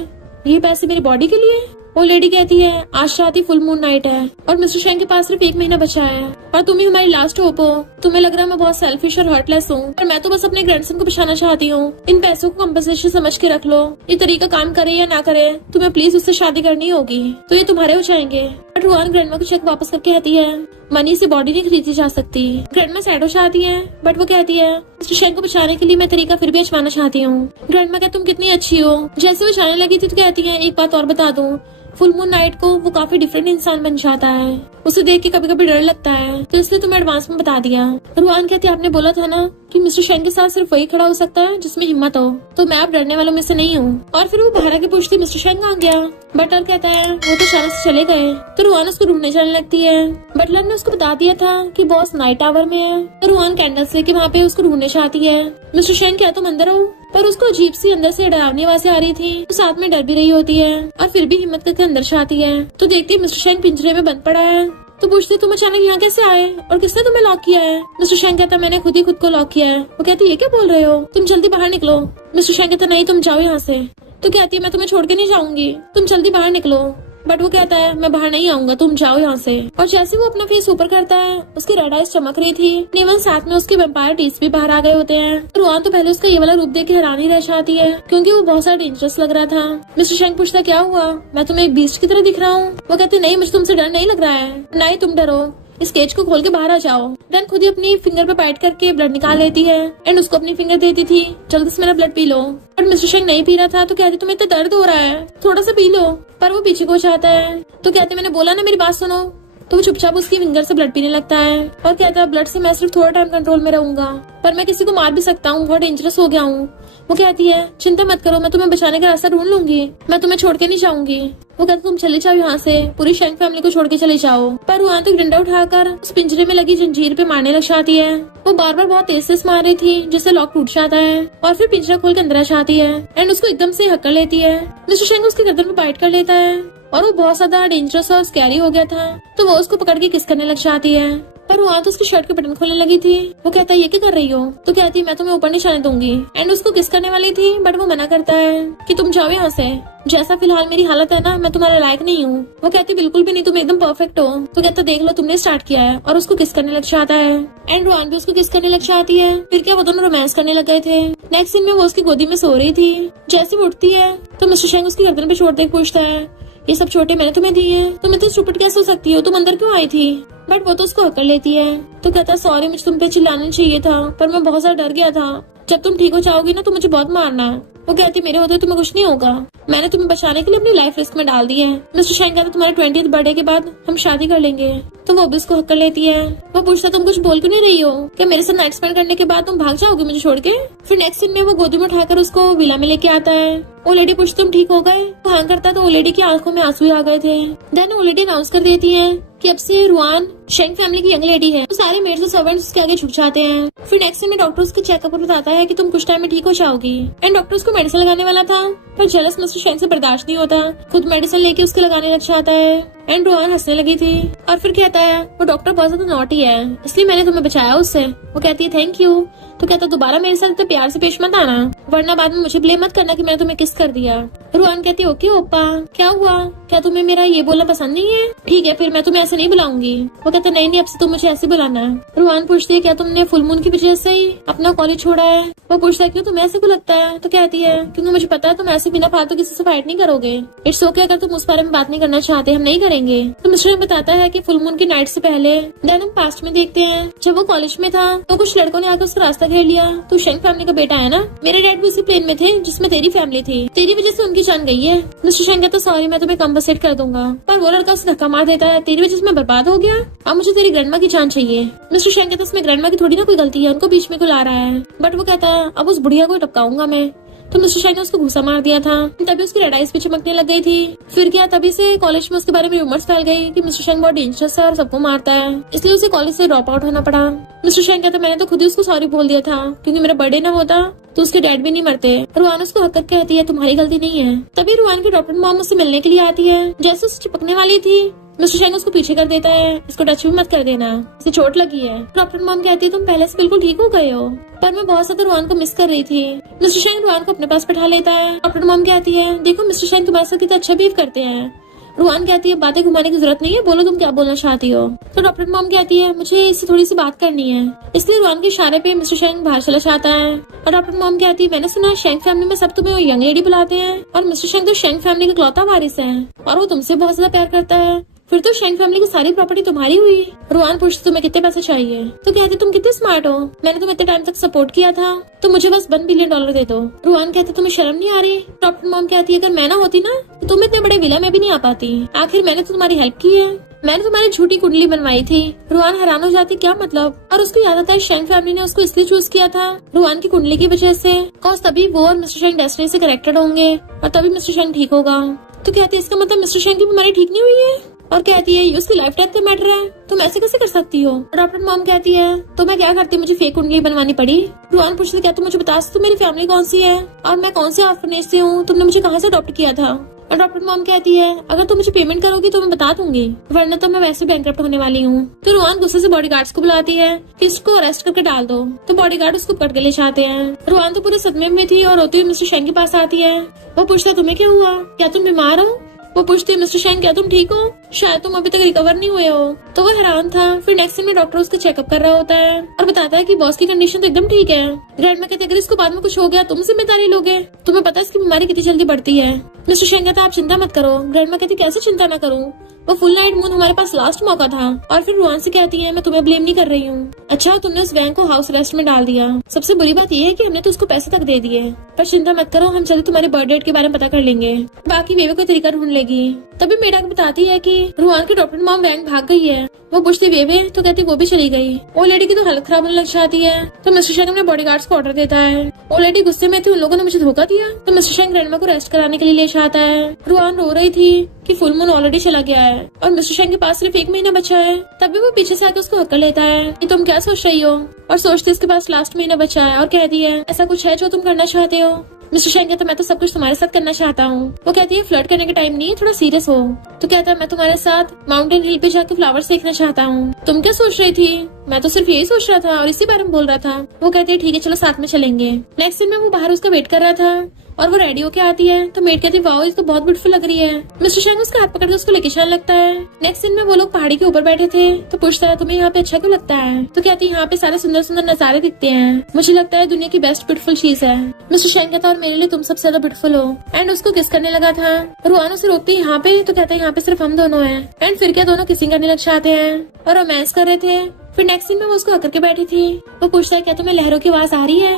ये पैसे मेरी बॉडी के लिए। वो लेडी कहती है आज शादी फुल मून नाइट है और मिस्टर शेंग के पास सिर्फ 1 महीना बचा है और तुम ही हमारी लास्ट होप हो। तुम्हें लग रहा है मैं बहुत सेल्फिश और हर्टलेस हूँ, पर मैं तो बस अपने ग्रैंडसन को बचाना चाहती हूँ। इन पैसों को कंपनसेशन समझ के रख लो। ये तरीका काम करे या ना करे, तुम्हें प्लीज उससे शादी करनी होगी, तो ये तुम्हारे हो जाएंगे। बट रुआन ग्रैंडमा को चेक वापस करके कहती है मनी से बॉडी नहीं खरीदी जा सकती। ग्रैंडमा सैड हो जाती है, बट वो कहती है मिस्टर शेंग को बचाने के लिए मैं तरीका फिर भी आजमाना चाहती हूँ। ग्रैंडमा कहती तुम कितनी अच्छी हो। जैसे वो जाने लगी थी तो कहती है एक बात और बता दूं, फुल मून नाइट को वो काफी डिफरेंट इंसान बन जाता है। उसे देख के कभी कभी डर लगता है, तो इसलिए तुम्हें एडवांस में बता दिया। रुआन कहती है आपने बोला था ना कि मिस्टर शेंग के साथ सिर्फ वही खड़ा हो सकता है जिसमें हिम्मत हो, तो मैं अब डरने वालों में से नहीं हूँ। और फिर वो बाहर आके पूछती मिस्टर शेंग कहाँ गया। बटलर कहता है वो तो अचानक से चले गए। तो रुआन उसको ढूंढने जाने लगती है। बटलर ने उसको बता दिया था कि बॉस नाइट टावर में है, तो रुआन कैंडल्स लेके वहाँ पे उसको ढूंढने चाहती है। मिस्टर शेंग क्या तुम अंदर हो, पर उसको अजीब सी अंदर से डरावनी आवाजें आ रही थी। तो साथ में डर भी रही होती है और फिर भी हिम्मत करके अंदर से आती है। तो देखती मिस्टर शेंग पिंजरे में बंद पड़ा है। तो पूछती तुम अचानक यहाँ कैसे आए और किसने तुम्हें लॉक किया है। मिस्टर शेंग कहता मैंने खुद ही खुद को लॉक किया है। वो कहती ये क्या बोल रहे हो, तुम जल्दी बाहर निकलो। मिस्टर शेंग कहता नहीं तुम जाओ यहाँ से। तो कहती है मैं तुम्हें छोड़ के नहीं जाऊंगी, तुम जल्दी बाहर निकलो। बट वो कहता है मैं बाहर नहीं आऊंगा, तुम जाओ यहाँ से। और जैसे वो अपना फेस ऊपर करता है, उसकी रेड आइज चमक रही थी। नेवल साथ में उसके वेम्पायर टीथ भी बाहर आ गए होते हैं। रुआन तो पहले उसका ये वाला रूप देख के हैरानी रह जाती है, क्योंकि वो बहुत सारा डेंजरस लग रहा था। मिस्टर शेंग पूछता क्या हुआ, मैं तुम्हें एक बीस्ट की तरह दिख रहा हूँ। वो कहते नहीं मुझे तुमसे डर नहीं लग रहा है। नहीं तुम डरो, इस केज को खोल के बाहर आ जाओ। डन खुद ही अपनी फिंगर पे बाइट करके ब्लड निकाल लेती है एंड उसको अपनी फिंगर देती थी जल्दी से मेरा blood P low. But mister शेंग नहीं पी रहा था। तो कहती तुम्हें इतना दर्द हो रहा है, थोड़ा सा पी लो। पर वो पीछे को जाता है। तो कहते मैंने बोला ना मेरी बात सुनो। तो वो चुपचाप उसकी फिंगर से ब्लड पीने लगता है और कहता है ब्लड से मैं सिर्फ थोड़ा टाइम कंट्रोल में रहूंगा, पर मैं किसी को मार भी सकता हूँ, बहुत डेंजरस हो गया हूँ। वो कहती है चिंता मत करो, मैं तुम्हें बचाने का रास्ता ढूंढ लूंगी, मैं तुम्हें छोड़ के नहीं जाऊंगी। वो कहता तुम चले जाओ यहाँ से, पूरी शेंग फैमिली को छोड़ के चले जाओ। पर वहाँ तक डंडा उठाकर उस पिंजरे में लगी जंजीर पे मारने लग जाती है। वो बार बार बहुत तेज से मार रही थी जिससे लॉक टूट जाता है और फिर पिंजरा खोल के अंदर आ जाती है एंड उसको एकदम से हक्कर लेती है। मिस्टर शेंग उसकी गर्दन में बाइट कर लेता है और वो बहुत ज्यादा डेंजरस और स्कैरी हो गया था, तो वो उसको पकड़ के किस करने लग जाती है। पर वहाँ तो उसकी शर्ट के बटन खोलने लगी थी। वो कहता है ये क्या कर रही हो। तो कहती है मैं तुम्हें ऊपर नहीं जाने दूंगी एंड उसको किस करने वाली थी, बट वो मना करता है कि तुम जाओ यहाँ से, जैसा फिलहाल मेरी हालत है ना मैं तुम्हारे लायक नहीं हूँ। वो कहती बिल्कुल भी नहीं, तुम एकदम परफेक्ट हो। तो कहता देख लो तुमने स्टार्ट किया है, और उसको किस करने लग जाता है एंड रुआन भी उसको किस करने लग जाती है। फिर क्या वो दोनों रोमांस करने लग गए थे। नेक्स्ट सीन में वो उसकी गोदी में सो रही थी। जैसे वो उठती है तो मिस्टर शेंग उसकी गर्दन पे छोड़ देख पूछता है ये सब चोटें मैंने तुम्हें दी है, तुम इतनी स्टूपिड कैसे हो सकती हो, तुम अंदर क्यों आई थी। बट वो तो उसको हकड़ लेती है। तो कहता है सॉरी मुझे तुम पे चिल्लाना चाहिए था, पर मैं बहुत ज्यादा डर गया था, जब तुम ठीक हो जाओगी ना तो मुझे बहुत मारना। वो कहती मेरे होते तुम्हें कुछ नहीं होगा, मैंने तुम्हें बचाने के लिए अपनी लाइफ रिस्क में डाल दी है। मिस्टर शेंग कहता तुम्हारे 20th बर्थडे के बाद हम शादी कर लेंगे। तो वो भी उसको हक कर लेती है। वो पूछता तुम कुछ बोल क्यों नहीं रही हो, क्या मेरे साथ नाइट स्पेंड करने के बाद तुम भाग जाओगे मुझे छोड़ के। फिर नेक्स्ट सीन में वो गोदी में उठाकर उसको विला में लेके आता है। वो लेडी पूछती तुम ठीक हो गए। वो हाँ करता तो वो लेडी की आंखों में आंसू आ गए थे। देन वो लेडी अनाउंस कर देती है कि अब से रुआन शेंग फैमिली की यंग लेडी है। तो सारे मेड्स और सर्वेंट्स उसके आगे झुक जाते हैं। फिर नेक्स्ट सीन में डॉक्टर उसके चेकअप पर बताता है कि तुम कुछ टाइम में ठीक हो जाओगी एंड डॉक्टर उसको मेडिसिन लगाने वाला था, पर जेलस मिस्टर शेंग से बर्दाश्त नहीं होता, खुद मेडिसिन लेके उसके लगाने लग जाता है एंड रुआन हंसने लगी थी और फिर कहता है वो डॉक्टर बहुत ज्यादा नॉटी है इसलिए मैंने तुम्हें बचाया उससे। वो कहती है थैंक यू। तो कहता दोबारा मेरे साथ इतने प्यार से पेश मत आना, वरना बाद में मुझे ब्लेम मत करना कि मैंने तुम्हें किस कर दिया। रुआन कहती है ओके ओप्पा क्या हुआ, क्या तुम्हें मेरा ये बोलना पसंद नहीं है, ठीक है फिर मैं तुम्हें ऐसे नहीं बुलाऊंगी। वो कहता नहीं नहीं अब से तुम मुझे ऐसे बुलाना है। रुआन पूछती है क्या तुमने फुल मून की वजह से ही अपना कॉलेज छोड़ा है। वो पूछता है क्यों तुम्हें ऐसे क्यों लगता है। तो कहती है क्योंकि मुझे पता है तुम ऐसे बिना फालतू किसी से फाइट नहीं करोगे। इट्स ओके अगर तुम उस बारे में बात नहीं करना चाहते, हम नहीं करेंगे। तो मिस्टर बताता है कि फुल मून की नाइट से पहले देन हम पास्ट में देखते हैं जब वो कॉलेज में था तो कुछ लड़कों ने आकर उसका रास्ता घेर लिया। तो शेंग फैमिली का बेटा है ना, मेरे डैड भी उसी प्लेन में थे जिसमें तेरी फैमिली थी, तेरी वजह से उनकी जान गई है। मिस्टर शेंग कहता सॉरी मैं तुम्हें कंपनसेट कर दूंगा, पर वो लड़का उसे धक्का मार देता है तेरी वजह से मैं बर्बाद हो गया, अब मुझे तेरी ग्रैंडमा की जान चाहिए। मिस्टर शेंग कहता इसमें ग्रैंडमा की थोड़ी ना कोई गलती है, उनको बीच में को ला रहा है। बट वो कहता है अब उस बुढ़िया को टपकाऊंगा मैं, तो मिस्टर शेंग ने उसको घूसा मार दिया था। तभी उसकी रेड आइज भी चमकने लग गई थी। फिर क्या, तभी से कॉलेज में उसके बारे में रूमर्स फैल गई कि मिस्टर शेंग बहुत डेंजरस है और सबको मारता है, इसलिए उसे कॉलेज से ड्रॉप आउट होना पड़ा। मिस्टर शेंग कहता मैंने तो खुद ही उसको सॉरी बोल दिया था, क्योंकि मेरा बर्थडे ना होता तो उसके डैड भी नहीं मरते। रुआन उसको हक करके कहती है तुम्हारी गलती नहीं है। तभी रुआन की डॉक्टर मॉम उससे मिलने के लिए आती है। जैसे उसे चिपकने वाली थी, मिस्टर शेंग उसको पीछे कर देता है, इसको टच भी मत कर देना, इसे चोट लगी है। डॉक्टर मॉम कहती है तुम पहले से बिल्कुल ठीक हो गए हो, पर मैं बहुत ज्यादा रुआन को मिस कर रही थी। मिस्टर शेंग रुआन को अपने पास बैठा लेता है। डॉक्टर मॉम कहती है देखो मिस्टर शेंग तुम्हारे साथ कितना अच्छा बिहेव करते हैं। रुआन कहती है बातें घुमाने की जरूरत नहीं है, बोलो तुम क्या बोलना चाहती हो। तो डॉक्टर मॉम कहती है मुझे इससे थोड़ी सी बात करनी है, इसलिए रुआन के इशारे पे मिस्टर शेंग बाहर चला जाता है। और डॉक्टर मॉम कहती है मैंने सुना है शेंग फैमिली में सब तुम्हें यंग लेडी बुलाते हैं, और मिस्टर शेंग तो शेंग फैमिली का इकलौता वारिस है और वो तुमसे बहुत ज्यादा प्यार करता है, फिर तो शेंग फैमिली की सारी प्रॉपर्टी तुम्हारी हुई। रुआन पूछती तुम्हें कितने पैसे चाहिए, तो कहती तुम कितने स्मार्ट हो, मैंने तुम्हें इतने टाइम तक सपोर्ट किया था, तो मुझे बस $1 बिलियन दे दो। रुआन कहती तुम्हें शर्म नहीं आ रही। डॉक्टर मॉम कहती है अगर मैं ना होती ना तो तुम इतने बड़े विला में भी नहीं आ पाती, आखिर मैंने तो तुम्हारी हेल्प की है, मैंने तुम्हारी झूठी कुंडली बनवाई थी। रुआन हैरान हो जाती क्या मतलब, और उसको याद आता है शेंग फैमिली ने उसको इसलिए चूज किया था रुआन की कुंडली की वजह से, कॉज तभी वो और मिस्टर शेंग डेस्टिनी से कनेक्टेड होंगे और तभी मिस्टर शेंग ठीक होगा। तो कहती है इसका मतलब मिस्टर शेंग की बीमारी ठीक नहीं हुई है, और कहती है ये उसकी लाइफ टाइम का मैटर है, तुम ऐसे कैसे कर सकती हो। डॉक्टर मॉम कहती है तो मैं क्या करती, मुझे फेक कुंडली बनवानी पड़ी। रुआन पूछती क्या तुम मुझे बता सकते हो मेरी फैमिली कौन सी है और मैं कौन से ऑर्फनेज से हूँ, तुमने मुझे कहाँ से अडॉप्ट किया था। और डॉक्टर मॉम कहती है अगर तुम मुझे पेमेंट करोगी तो मैं बता दूंगी, वरना तो मैं वैसे बैंकरप्ट होने वाली हूँ। तो रुआन गुस्से से बॉडीगार्ड्स को बुलाती है कि इसको अरेस्ट करके डाल दो, तो बॉडीगार्ड उसको पकड़ के ले जाते हैं। रुआन तो पूरे सदमे में थी और रोती हुई मिस्टर शेंग के पास आती है। वो पूछता है तुम्हें क्या हुआ, क्या तुम बीमार हो। वो पूछती है मिस्टर शेंग क्या तुम ठीक हो, शायद तुम अभी तक रिकवर नहीं हुए हो। तो वो हैरान था। फिर नेक्स्ट दिन में डॉक्टर उसका चेकअप कर रहा होता है और बताता है कि बॉस की कंडीशन तो एकदम ठीक है। ग्रैंडमा कहते अगर इसको बाद में कुछ हो गया तुम जिम्मेदारी लोगे, तुम्हें पता है इसकी बीमारी कितनी जल्दी बढ़ती है। मिस्टर शेंग कहता आप चिंता मत करो। ग्रैंडमा कहती कैसे चिंता न करूँ, वो फुल नाइट मून हमारे पास लास्ट मौका था। और फिर रुआन से कहती है मैं तुम्हें ब्लेम नहीं कर रही हूँ, अच्छा तुमने उस बैंक को हाउस अरेस्ट में डाल दिया, सबसे बुरी बात यह है कि हमने तो उसको पैसे तक दे दिए, पर चिंता मत करो हम जल्दी तुम्हारे बर्थ डेट के बारे में पता कर लेंगे, बाकी वेवे को तरीका ढूंढ लेगी। तभी मेडा बताती है कि रुआन की डॉक्टर मॉम बैंक भाग गई है। वो पूछती वेवे, तो कहती वो भी चली गई। वो लेडी की तो हालत खराब होने लग जाती है। तो मिस्टर शेंग अपने बॉडीगार्ड्स को ऑर्डर देता है। वो लेडी गुस्से में थी, उन लोगों ने मुझे धोखा दिया। तो मिस्टर शेंग ग्रैंडमा को रेस्ट कराने के लिए ले जाता है। रुआन रो रही थी कि फुल मून ऑलरेडी चला गया है और मिस्टर शेंग के पास सिर्फ 1 महीना बचा है। तभी वो पीछे से आके उसको हक कर लेता है कि तुम क्या सोच रही हो, और सोचते इसके पास लास्ट महीना बचा है और कहती है ऐसा कुछ है जो तुम करना चाहते हो। मिस्टर शेंग कहता मैं तो सब कुछ तुम्हारे साथ करना चाहता हूँ। वो कहती है फ्लर्ट करने का टाइम नहीं है, थोड़ा सीरियस हो। तो कहता है मैं तुम्हारे साथ माउंटेन हिल पे जाके फ्लावर्स देखना चाहता हूँ। तुम क्या सोच रही थी, मैं तो सिर्फ यही सोच रहा था और इसी बारे में बोल रहा था। वो कहती है ठीक है चलो साथ में चलेंगे। नेक्स्ट दिन में वो बाहर उसका वेट कर रहा था और वो रेडी होके आती है। तो मेड कहती है वाओ ये तो बहुत ब्यूटीफुल लग रही है। मिस्टर शेंग उसका हाथ पकड़ के उसको लेके चलने लगता है। नेक्स्ट दिन में वो लोग पहाड़ी के ऊपर बैठे थे। तो पूछता है तुम्हें यहाँ पे अच्छा क्यों लगता है। तो कहती है यहाँ पे सारे सुंदर सुंदर नजारे दिखते हैं, मुझे लगता है दुनिया की बेस्ट ब्यूटीफुल चीज है। मिस्टर शेंग कहता है और मेरे लिए तुम सबसे ज्यादा ब्यूटीफुल हो। एंड उसको किस करने लगा था। रुआन उसे रोकती है यहाँ पे। तो कहता है यहाँ पे सिर्फ हम दोनों हैं। एंड फिर क्या दोनों किसिंग करने लग जाते हैं और रोमांस कर रहे थे। फिर नेक्स्ट दिन में वो उसको हक करके बैठी थी। वो पूछता है क्या तुम्हें लहरों की आवाज आ रही है।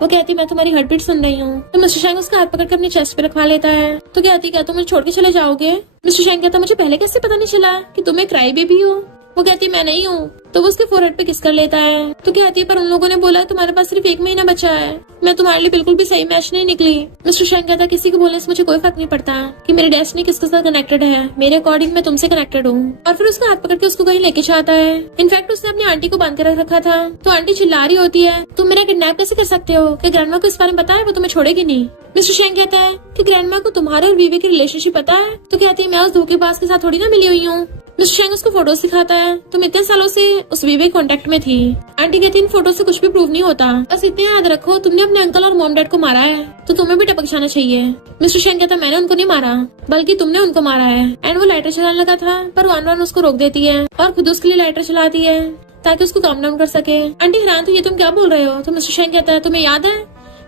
वो कहती मैं तुम्हारी हार्ट बीट सुन रही हूँ। तो मिस्टर शेंग उसका हाथ पकड़ कर अपनी चेस्ट पे रखवा लेता है। तो कहती क्या तुम मुझे छोड़ के चले जाओगे। मिस्टर शेंग कहता मुझे पहले कैसे पता नहीं चला कि तुम एक क्राई बेबी हो। वो कहती मैं नहीं हूँ। तो वो उसके फोरहेड पे किस कर लेता है। तो कहती है पर उन लोगों ने बोला तुम्हारे पास सिर्फ 1 महीना बचा है, मैं तुम्हारे लिए बिल्कुल भी सही मैच नहीं निकली। मिस्टर शेंग कहता किसी को बोलने से मुझे कोई फर्क नहीं पड़ता कि मेरी डेस्टिनी किसके साथ कनेक्टेड है, मेरे अकॉर्डिंग मैं तुमसे कनेक्टेड हूँ। और फिर उसका हाथ पकड़ के उसको कहीं लेके जाता है। इनफैक्ट उसने अपनी आंटी को बांध के रख रखा था। तो आंटी चिल्ला रही होती है तुम मेरा किडनैप कैसे कर सकते हो, कि ग्रैंडमा को इस बारे में पता है वो तुम्हें छोड़ेगी नहीं। मिस्टर शेंग कहता है कि ग्रैंडमा को तुम्हारे और वीवे की रिलेशनशिप पता है। तो कहती है मैं उस धोखेबाज के साथ थोड़ी ना मिली हुई हूँ। मिस्टर शेंग उसको फोटोज दिखाता है। तुम इतने सालों से उस वीवे कांटेक्ट में थी। आंटी कहती इन फोटो से कुछ भी प्रूव नहीं होता, बस इतने याद रखो तुमने अपने अंकल और मॉम डैड को मारा है तो तुम्हें भी टपक जाना चाहिए। मिस्टर शेंग कहता मैंने उनको नहीं मारा बल्कि तुमने उनको मारा है। एंड वो लाइटर चलाने लगा था पर वान उसको रोक देती है और खुद उसके लिए लाइटर चलाती है ताकि उसको काम डाउन कर सके। आंटी हैरान थी ये तुम क्या बोल रहे हो। तो मिस्टर शेंग कहता है तुम्हें याद है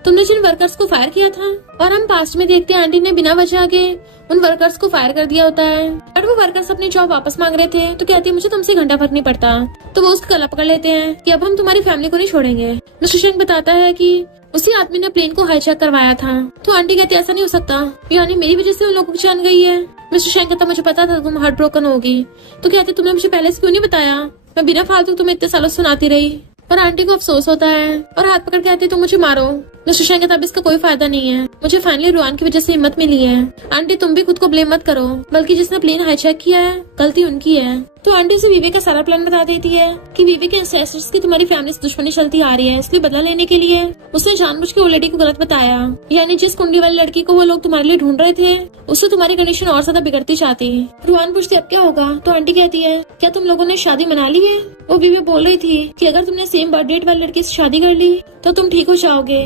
तुमने जिन वर्कर्स को फायर किया था। और हम पास्ट में देखते हैं आंटी ने बिना वजह के उन वर्कर्स को फायर कर दिया होता है। और वो वर्कर्स अपनी जॉब वापस मांग रहे थे। तो कहती है मुझे तुमसे घंटा फर्क नहीं पड़ता। तो वो उसका गला पकड़ लेते हैं कि अब हम तुम्हारी फैमिली को नहीं छोड़ेंगे। मिस्टर शेंग बताता है कि उसी आदमी ने प्लेन को हाईजैक करवाया था। तो आंटी कहती ऐसा नहीं हो सकता, यानी मेरी वजह से उन लोगों की जान गई है। मिस्टर शेंग कहता मुझे पता था तुम हार्ट ब्रोकन होगी। तो कहती तुमने मुझे पहले से क्यों नहीं बताया, मैं बिना फालतू तुम्हें इतने सालों सुनाती रही। और आंटी को अफसोस होता है और हाथ पकड़ के कहती तुम मुझे मारो। मिस्टर शेंग कहता अब इसका कोई फायदा नहीं है, मुझे फाइनली रुआन की वजह से हिम्मत मिली है। आंटी तुम भी खुद को ब्लेम मत करो, बल्कि जिसने प्लेन हाईजैक किया है गलती उनकी है। तो आंटी उसे वीवे का सारा प्लान बता देती है कि वीवे के एंसेस्टर्स की तुम्हारी फैमिली से दुश्मनी चलती आ रही है, इसलिए बदला लेने के लिए उसने जानबूझ के वो लड़की को गलत बताया। यानी जिस कुंडी वाली लड़की को वो लोग तुम्हारे लिए ढूंढ रहे थे उससे तुम्हारी कंडीशन और ज्यादा बिगड़ती चाहती। रुआन पूछती अब क्या होगा, तो आंटी कहती है क्या तुम लोगों ने शादी मना ली है। वो वीवे बोल रही थी कि अगर तुमने सेम बर्थ डेट वाली लड़की से शादी कर ली तो तुम ठीक हो जाओगे,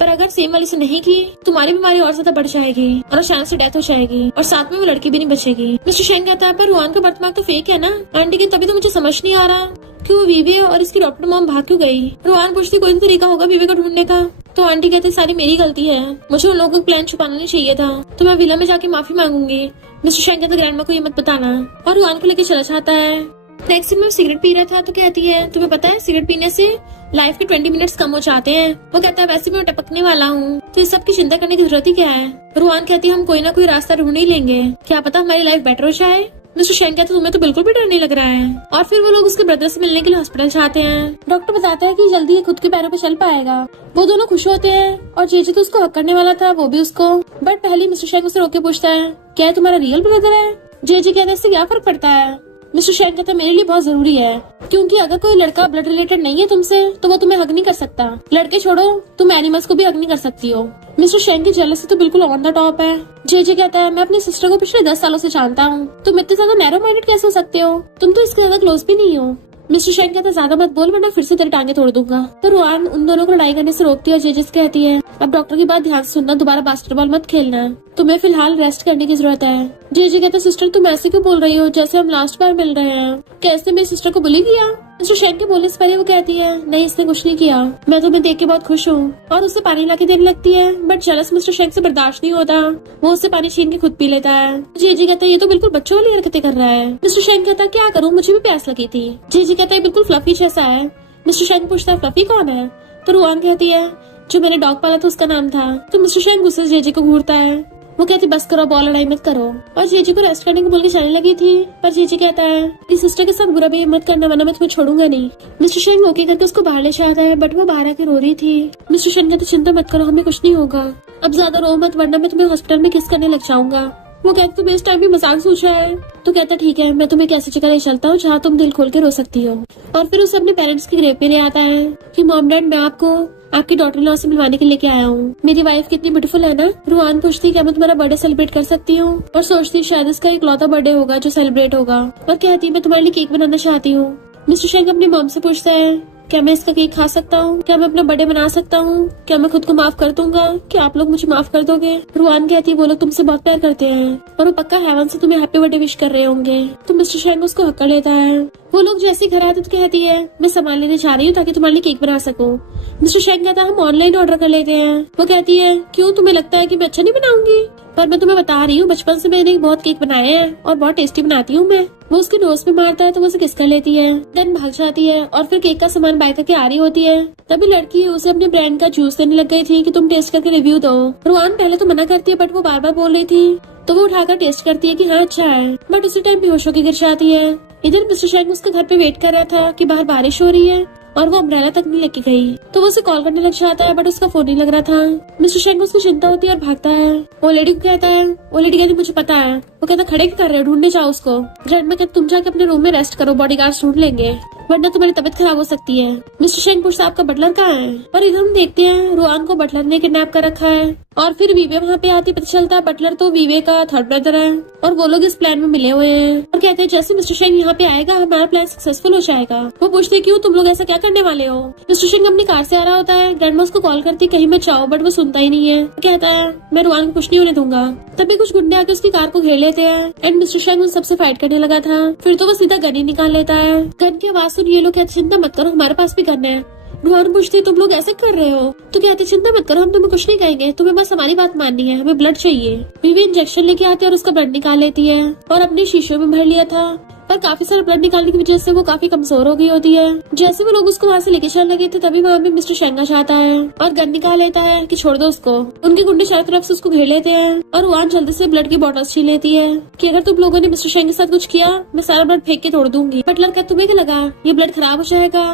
पर अगर सेम वाली से नहीं की तुम्हारी बीमारी और ज्यादा बढ़ जाएगी और अचानक से डेथ हो जाएगी और साथ में वो लड़की भी नहीं बचेगी। मिस्टर शेंग कहता है पर रुआन का बर्थमार्क तो फेक है ना आंटी की, तभी तो मुझे समझ नहीं आ रहा कि वो वीवे और इसकी डॉक्टर मॉम भाग क्यों गई। रुआन पूछती कोई तो तरीका होगा वीवे को ढूंढने का। तो आंटी कहते सारी मेरी गलती है, मुझे उन लोगों का प्लान छुपाना नहीं चाहिए था, तो मैं विला में जाके माफी मांगूंगी। मिस्टर शेंग कहते ग्रैंडमा को ये मत बताना और रुआन को लेकर चला जाता है। नेक्स्ट दिन में सिगरेट पी रहा था तो कहती है तुम्हें पता है सिगरेट पीने से लाइफ के 20 मिनट्स कम हो जाते हैं। वो कहता है वैसे भी मैं टपकने वाला हूँ तो इस सब की चिंता करने की जरूरत ही क्या है। रुआन कहती है हम कोई ना कोई रास्ता ढूंढ ही लेंगे, क्या पता हमारी लाइफ बेटर हो जाए। मिस्टर शेंग कहते तुम्हें तो बिल्कुल भी डर नहीं लग रहा है। और फिर वो लोग उसके ब्रदर से मिलने के लिए हॉस्पिटल जाते हैं। डॉक्टर बताता है कि जल्दी ये खुद के पैरों पे चल पाएगा। वो दोनों खुश होते हैं और जेजे तो उसको हक करने वाला था, वो भी उसको। बट पहले मिस्टर शेंग उसे रोक के पूछता है क्या है तुम्हारा रियल ब्रदर है। जेजे कहते हैं इससे क्या फर्क पड़ता है। मिस्टर शेंग कहता है मेरे लिए बहुत जरूरी है, क्योंकि अगर कोई लड़का ब्लड रिलेटेड नहीं है तुमसे तो वो तुम्हें हग नहीं कर सकता। लड़के छोड़ो तुम एनिमल्स को भी हग नहीं कर सकती हो। मिस्टर शेंग की जेलसी तो बिल्कुल ऑन द टॉप है। जे कहता है मैं अपनी सिस्टर को पिछले 10 सालों से जानता हूँ, तुम इतने ज्यादा नैरो माइंडेड कैसे हो सकते हो, तुम तो इसके ज्यादा क्लोज भी नहीं हो। मिस्टर शेंग कहता है ज्यादा मत बोल वरना फिर से तेरी टांगे तोड़ दूंगा। तो रुआन उन दोनों को लड़ाई करने से रोकती है और जेजिस कहती है अब डॉक्टर की बात ध्यान से सुनना, दोबारा बास्केटबॉल मत खेलना, तुम्हें फिलहाल रेस्ट करने की जरूरत है। जे कहता है सिस्टर तुम ऐसे क्यों बोल रही हो जैसे हम लास्ट बार मिल रहे हैं, कैसे मेरी सिस्टर को बुली किया। मिस्टर शेंग के बोलने से पहले वो कहती है नहीं इसने कुछ नहीं किया, मैं तुम्हें देख के बहुत खुश हूँ, और उससे पानी ला के देने लगती है। बट जेलस मिस्टर शेंग से बर्दाश्त नहीं होता, वो उससे पानी छीन के खुद पी लेता है। जे कहता है ये तो बिल्कुल बच्चों वाली हरकतें कर रहा है। मिस्टर शेंग कहता है क्या करूँ मुझे भी प्यास लगी थी। जे कहता है बिल्कुल फ्लफी जैसा है। मिस्टर शेंग पूछता है फ्लफी कौन है। तो रुआन कहती है जो मैंने डॉग पाला था उसका नाम था। तो मिस्टर शेंग गुस्से से जे को घूरता है, वो कहती बस करो बॉल लड़ाई मत करो, और जेजी को रेस्ट करने को बोल के जाने लगी थी। पर जेजी कहता है इस सिस्टर के साथ बुरा भी मत करना वरना मैं तुम्हें छोड़ूंगा नहीं। मिस्टर शेंग ओके करके उसको बाहर ले जाता है, बट वो बाहर आके रो रही थी। मिस्टर शेंग कहते चिंता मत करो हमें कुछ नहीं होगा, अब ज्यादा रो मत वरना मैं तुम्हें हॉस्पिटल में किस करने लग जाऊंगा। वो कहते तुम्हें इस टाइम भी मजाक सोचा है। तो कहता ठीक है मैं तुम्हें कैसी जगह ले चलता हूँ जहाँ तुम दिल खोल के रो सकती हो। और फिर उसे अपने पेरेंट्स की ग्रेव पे ले आता है कि मॉम डैड मैं आपको आपकी डॉटर इन लॉ से मिलवाने के लिए लेके आया हूँ, मेरी वाइफ कितनी ब्यूटीफुल है ना। रुआन पूछती क्या मैं तुम्हारा बर्थडे सेलिब्रेट कर सकती हूँ, और सोचती शायद इसका इकलौता बर्थडे होगा जो सेलिब्रेट होगा, और कहती मैं तुम्हारे लिए केक बनाना चाहती हूँ। मिस्टर शेंग अपनी मॉम से पूछता है क्या मैं इसका केक खा सकता हूँ, क्या मैं अपना बर्थडे बना सकता हूँ, क्या मैं खुद को माफ कर दूंगा, क्या आप लोग मुझे माफ कर दोगे। रुआन कहती है वो लोग तुमसे बहुत प्यार करते हैं और वो पक्का हेवन से तुम्हें हैप्पी बर्थडे विश कर रहे होंगे। तो मिस्टर शेंग उसको हक कर लेता है। वो लोग जैसे घर आते तो कहती है मैं सामान लेने जा रही हूँ ताकि तुम्हारे लिए केक बना सकूँ। मिस्टर शेंग कहता है हम ऑनलाइन ऑर्डर कर लेते हैं। वो कहती है क्यों तुम्हें लगता है कि मैं अच्छा नहीं बनाऊंगी, पर मैं तुम्हें बता रही हूँ बचपन से मैंने बहुत केक बनाए हैं और बहुत टेस्टी बनाती हूँ मैं। वो उसके नोज पे मारता है तो वो उसे किस कर लेती है, देन भाग जाती है और फिर केक का सामान बाय करके आ रही होती है। तभी लड़की उसे अपने ब्रांड का जूस देने लग गई थी कि तुम टेस्ट करके रिव्यू दो। रुआन पहले तो मना करती है बट वो बार बार बोल रही थी, तो वो उठाकर टेस्ट करती है कि हाँ अच्छा है, बट उसी टाइम बेहोश होकर गिर जाती है। इधर मिस्टर शेंग उसके घर पे वेट कर रहा था कि बाहर बारिश हो रही है और वो अम्ब्रेला तक नहीं लेके गई, तो वो उसे कॉल करने लग जाता है बट उसका फोन नहीं लग रहा था। मिस्टर शेंग को उसको चिंता होती है और भागता है। वो लेडी को कहता है, वो लेडी कहती मुझे पता है। वो कहता खड़े क्या कर रहे हो, ढूंढने जाओ उसको। ग्रैंडमा कहती तुम जाके अपने रूम में रेस्ट करो, बॉडीगार्ड्स ढूंढ लेंगे वरना तुम्हारी तबीयत खराब हो सकती है। मिस्टर शेंग पूछता आपका बटलर कहाँ है, और इधर हम देखते हैं रुआन को बटलर ने किडनैप कर रखा है। और फिर वीवे वहाँ पे आती पता चलता है बटलर तो वीवे का थर्ड ब्रदर है और वो लोग इस प्लान में मिले हुए हैं और कहते हैं जैसे मिस्टर शेंग यहाँ पे आएगा हमारा प्लान सक्सेसफुल हो जाएगा। वो पूछते क्यों तुम लोग ऐसा क्या करने वाले हो। मिस्टर शेंग अपनी कार से आ रहा होता है, ग्रैंडमा उसको कॉल करती कहीं मैं जाओ, बट वो सुनता ही नहीं है। कहता है मैं रुआन को कुछ नहीं होने दूंगा। तभी कुछ गुंडे आके उसकी कार को घेर लेते हैं एंड मिस्टर शेंग उन सबसे फाइट करने लगा था। फिर तो वो सीधा गन ही निकाल लेता है। गन की आवाज सुन ये लोग कहते चिंता मत करो हमारे पास भी गन है। रुआन पूछती तुम लोग ऐसे कर रहे हो, तो कहते चिंता मत करो हम तुम्हें कुछ नहीं कहेंगे, तुम्हें बस हमारी बात माननी है, हमें ब्लड चाहिए। बीवी इंजेक्शन लेके आती है और उसका ब्लड निकाल लेती है और अपने शीशे में भर लिया था, पर काफी सारा ब्लड निकालने की वजह से वो काफी कमजोर हो गई होती है। जैसे वो लोग उसको वहाँ से लेके चलने लगे थे तभी वहाँ पे मिस्टर शेंग आ जाता है और गन निकाल लेता है कि छोड़ दो उसको। उनके गुंडे चारों तरफ से उसको घेर लेते हैं और रुआन जल्दी से ब्लड की बॉटल छीन लेती है कि अगर तुम लोगों ने मिस्टर शेंग के साथ कुछ किया मैं सारा ब्लड फेंक के तोड़ दूंगी। बटलर कहता तुम्हें क्या लगा ये ब्लड खराब हो जाएगा,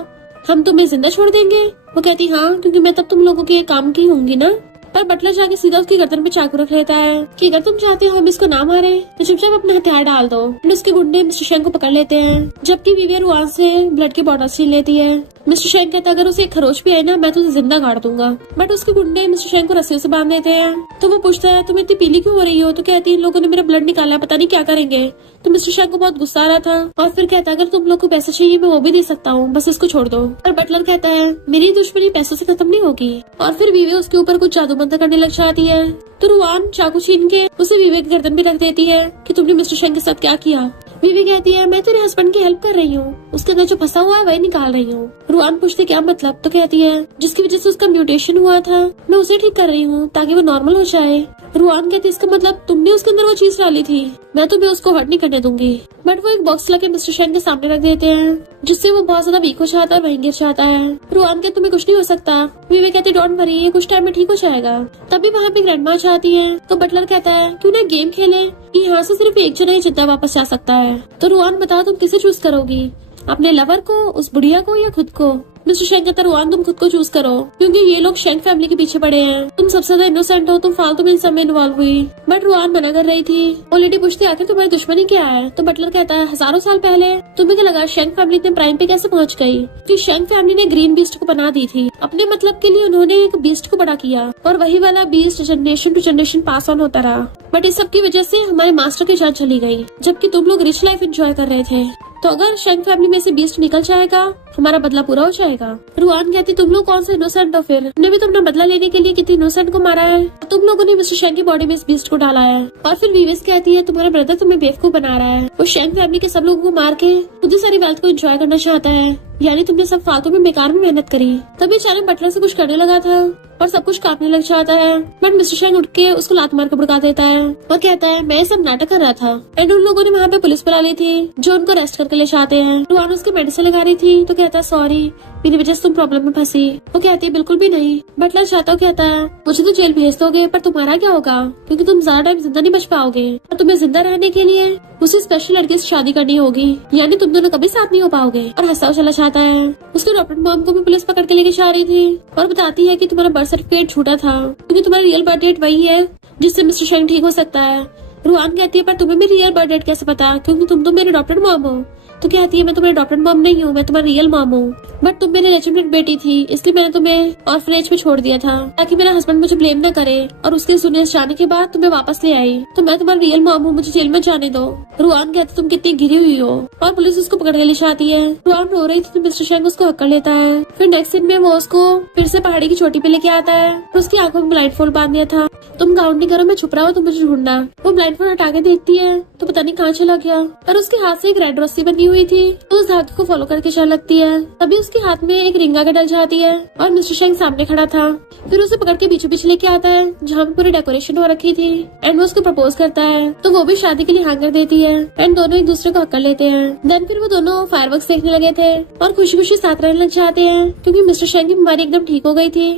हम तुम्हें जिंदा छोड़ देंगे? वो कहती हाँ, क्योंकि मैं तब तुम लोगों के काम की होंगी ना। पर बटलर जाके सीधा उसकी गर्दन पे चाकू रख लेता है कि अगर तुम चाहते हो हम इसको ना मारे तो चुपचाप अपना हथियार डाल दो। फिर उसके गुंडे मिस्टर शेंग को पकड़ लेते हैं, जबकि विविया रुआन से ब्लड की बॉटल छीन लेती है। मिस्टर शेंग कहता है अगर उसे एक खरोच भी आए ना मैं तो उसे जिंदा गाड़ दूंगा। बट उसके गुंडे मिस्टर शेंग को रस्सियों से बांध देते हैं। तो वो पूछता है तुम इतनी पीली क्यों हो रही हो? तो कहती है इन लोगों ने मेरा ब्लड निकाला, पता नहीं क्या करेंगे। तो मिस्टर शेंग को बहुत गुस्सा आ रहा था और फिर कहता है अगर तुम लोग को पैसा चाहिए मैं वो भी दे सकता हूँ, बस इसको छोड़ दो। और बटलर कहता है मेरी दुश्मनी पैसों से खत्म नहीं होगी। और फिर विविया उसके ऊपर कुछ जादू मंत्र करने लग जाती है। तो रुआन चाकू छीन के उसे विवेक की गर्दन भी रख देती है कि तुमने मिस्टर शेंग के साथ क्या किया। विवी कहती है मैं तेरे हस्बैंड की हेल्प कर रही हूँ, उसके अंदर जो फंसा हुआ है वही निकाल रही हूँ। रुआन पूछते क्या मतलब? तो कहती है जिसकी वजह से उसका म्यूटेशन हुआ था मैं उसे ठीक कर रही हूँ ताकि वो नॉर्मल हो जाए। रुआन कहती इसका मतलब तुमने उसके अंदर वो चीज डाली थी, मैं तुम्हें उसको हर्ट नहीं करने दूंगी। बट वो एक बॉक्स लाके मिस्टर शेंग के सामने रख देते हैं, जिससे वो बहुत ज्यादा वीक हो जाता है, वहीं गिर जाता है। रुआन कहते तुम्हें कुछ नहीं हो सकता। विवेक कहती डोंट वरी, ये कुछ टाइम में ठीक हो जाएगा। तभी वहाँ पे ग्रैंडमा आती है। तो बटलर कहता है क्यों ना गेम खेले, यहाँ से सिर्फ एक जना ही जिंदा वापस जा सकता है। तो रुआन बताओ तुम किसे चूज करोगी, अपने लवर को, उस बुढ़िया को या खुद को? मिस्टर शेंग कहता रुआन तुम खुद को चूज करो, क्योंकि ये लोग शेंग फैमिली के पीछे पड़े हैं, तुम सबसे ज्यादा इनोसेंट हो, तुम फालतू में इन सब में इन्वॉल्व हुई। बट रुआन मना कर रही थी। वो लेडी पूछती आखिर तुम्हारी दुश्मनी क्या है? तो बटलर कहता है हजारों साल पहले तुम्हें क्या लगा शेंग फैमिली इतने प्राइम पे कैसे पहुंच गई? कि शेंग फैमिली ने ग्रीन बीस्ट को बना दी थी, अपने मतलब के लिए उन्होंने एक बीस्ट को बड़ा किया और वही वाला beast generation to generation pass on होता रहा। बट इस सब की वजह से हमारे मास्टर की जान चली गई, जबकि तुम लोग रिच लाइफ एंजॉय कर रहे थे। तो अगर शेंग फैमिली में से बीस्ट निकल जाएगा हमारा बदला पूरा हो जाएगा। रुआन कहती तुम लोग कौन से इनोसेंट हो? फिर ने भी तुमने बदला लेने के लिए कितने इनोसेंट को मारा है, तुम लोगों ने मिस्टर शेंग की बॉडी में इस बीस्ट को डाला है। और फिर वीवेस कहती है तुम्हारा ब्रदर तुम्हें बेवकूफ बना रहा है, वो शेंग फैमिली के सब लोगों को मार के खुद ही सारी वेल्थ को एंजॉय करना चाहता है, यानी तुमने सब फालतू में बेकार में मेहनत करी। तभी अचानक बटलर से कुछ करने लगा था और सब कुछ काटने लग जाता है। बट मिस्टर शेंग उठ के उसको लात मार कर भड़का देता है और कहता है मैं सब नाटक कर रहा था। एंड उन लोगों ने वहाँ पे पुलिस बुला ली थी जो उनको अरेस्ट करके ले जाते हैं। रुआन उसकी मेडिसिन लगा रही थी तो कहता है सॉरी मेरी वजह से तुम प्रॉब्लम में फंसी। वो कहती है बिल्कुल भी नहीं। बटलर चाहता कहता है मुझे तो जेल भेज दोगे पर तुम्हारा क्या होगा, क्योंकि तुम ज्यादा टाइम जिंदा नहीं बच पाओगे और तुम्हें जिंदा रहने के लिए उसे स्पेशल लड़के से शादी करनी होगी, यानी तुम दोनों कभी साथ नहीं हो पाओगे। और हंसा चला जाता है। उसके डॉक्टर मॉम को भी पुलिस पकड़ के लेके जा रही थी और बताती है कि तुम्हारा बर्थ सर्टिफिकेट झूठा था, क्योंकि तुम्हारा रियल बर्थ डेट वही है जिससे मिस्टर शेंग ठीक हो सकता है। रुआन कहती है पर तुम्हें मेरी रियल बर्थ डेट कैसे पता, क्योंकि तुम तो मेरे डॉक्टर मॉम हो। तो कहती है मैं तुम्हारी डॉक्टर मॉम नहीं हूँ, मैं तुम्हारी रियल मॉम हूँ, बट तुम मेरी लेजिटिमेट बेटी थी, इसलिए मैंने तुम्हें ऑर्फनेज में छोड़ दिया था ताकि मेरा हस्बैंड मुझे ब्लेम न करे, और उसके दुनिया से जाने के बाद तुम्हें वापस ले आई। तो मैं तुम्हारी रियल मॉम हूँ, मुझे जेल में जाने दो। रुआन कहती तुम कितनी गिरी हुई हो, और पुलिस उसको पकड़ के ले जाती है। रुआन रो रही थी तो मिस्टर शेंग उसको हक कर लेता है। फिर नेक्स्ट सीन में वो उसको फिर से पहाड़ी की चोटी पे लेके आता है। फिर उसकी आंखों में ब्लाइंड फोल्ड बांध दिया था। तुम काउंट नहीं करो, मैं छुप रहा हूँ, तुम मुझे ढूंढना। वो ब्लाइंड फोल्ड हटा के देखती है तो पता नहीं कहाँ चला गया, और उसके हाथ से एक रेड रस्सी बनी हुई थी तो उस धागे को फॉलो करके चल लगती है। तभी उसके हाथ में एक रिंग आके डल जाती है और मिस्टर शेंग सामने खड़ा था। फिर उसे पकड़ के बीचों बीच लेके आता है जहाँ पे पूरी डेकोरेशन हो रखी थी, एंड वो उसको प्रपोज करता है तो वो भी शादी के लिए हाँ कर देती है, एंड दोनों एक दूसरे को हक कर लेते हैं। देन फिर वो दोनों फायरवर्क्स देखने लगे थे और खुशी खुशी साथ रहने लग जाते हैं, क्योंकि मिस्टर शेंग की बीमारी एकदम ठीक हो गई थी।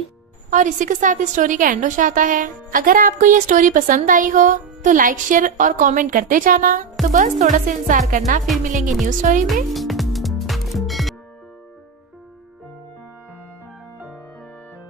और इसी के साथ इस स्टोरी का एंड हो जाता है। अगर आपको ये स्टोरी पसंद आई हो तो लाइक शेयर और कमेंट करते जाना। तो बस थोड़ा सा इंतजार करना, फिर मिलेंगे न्यू स्टोरी में।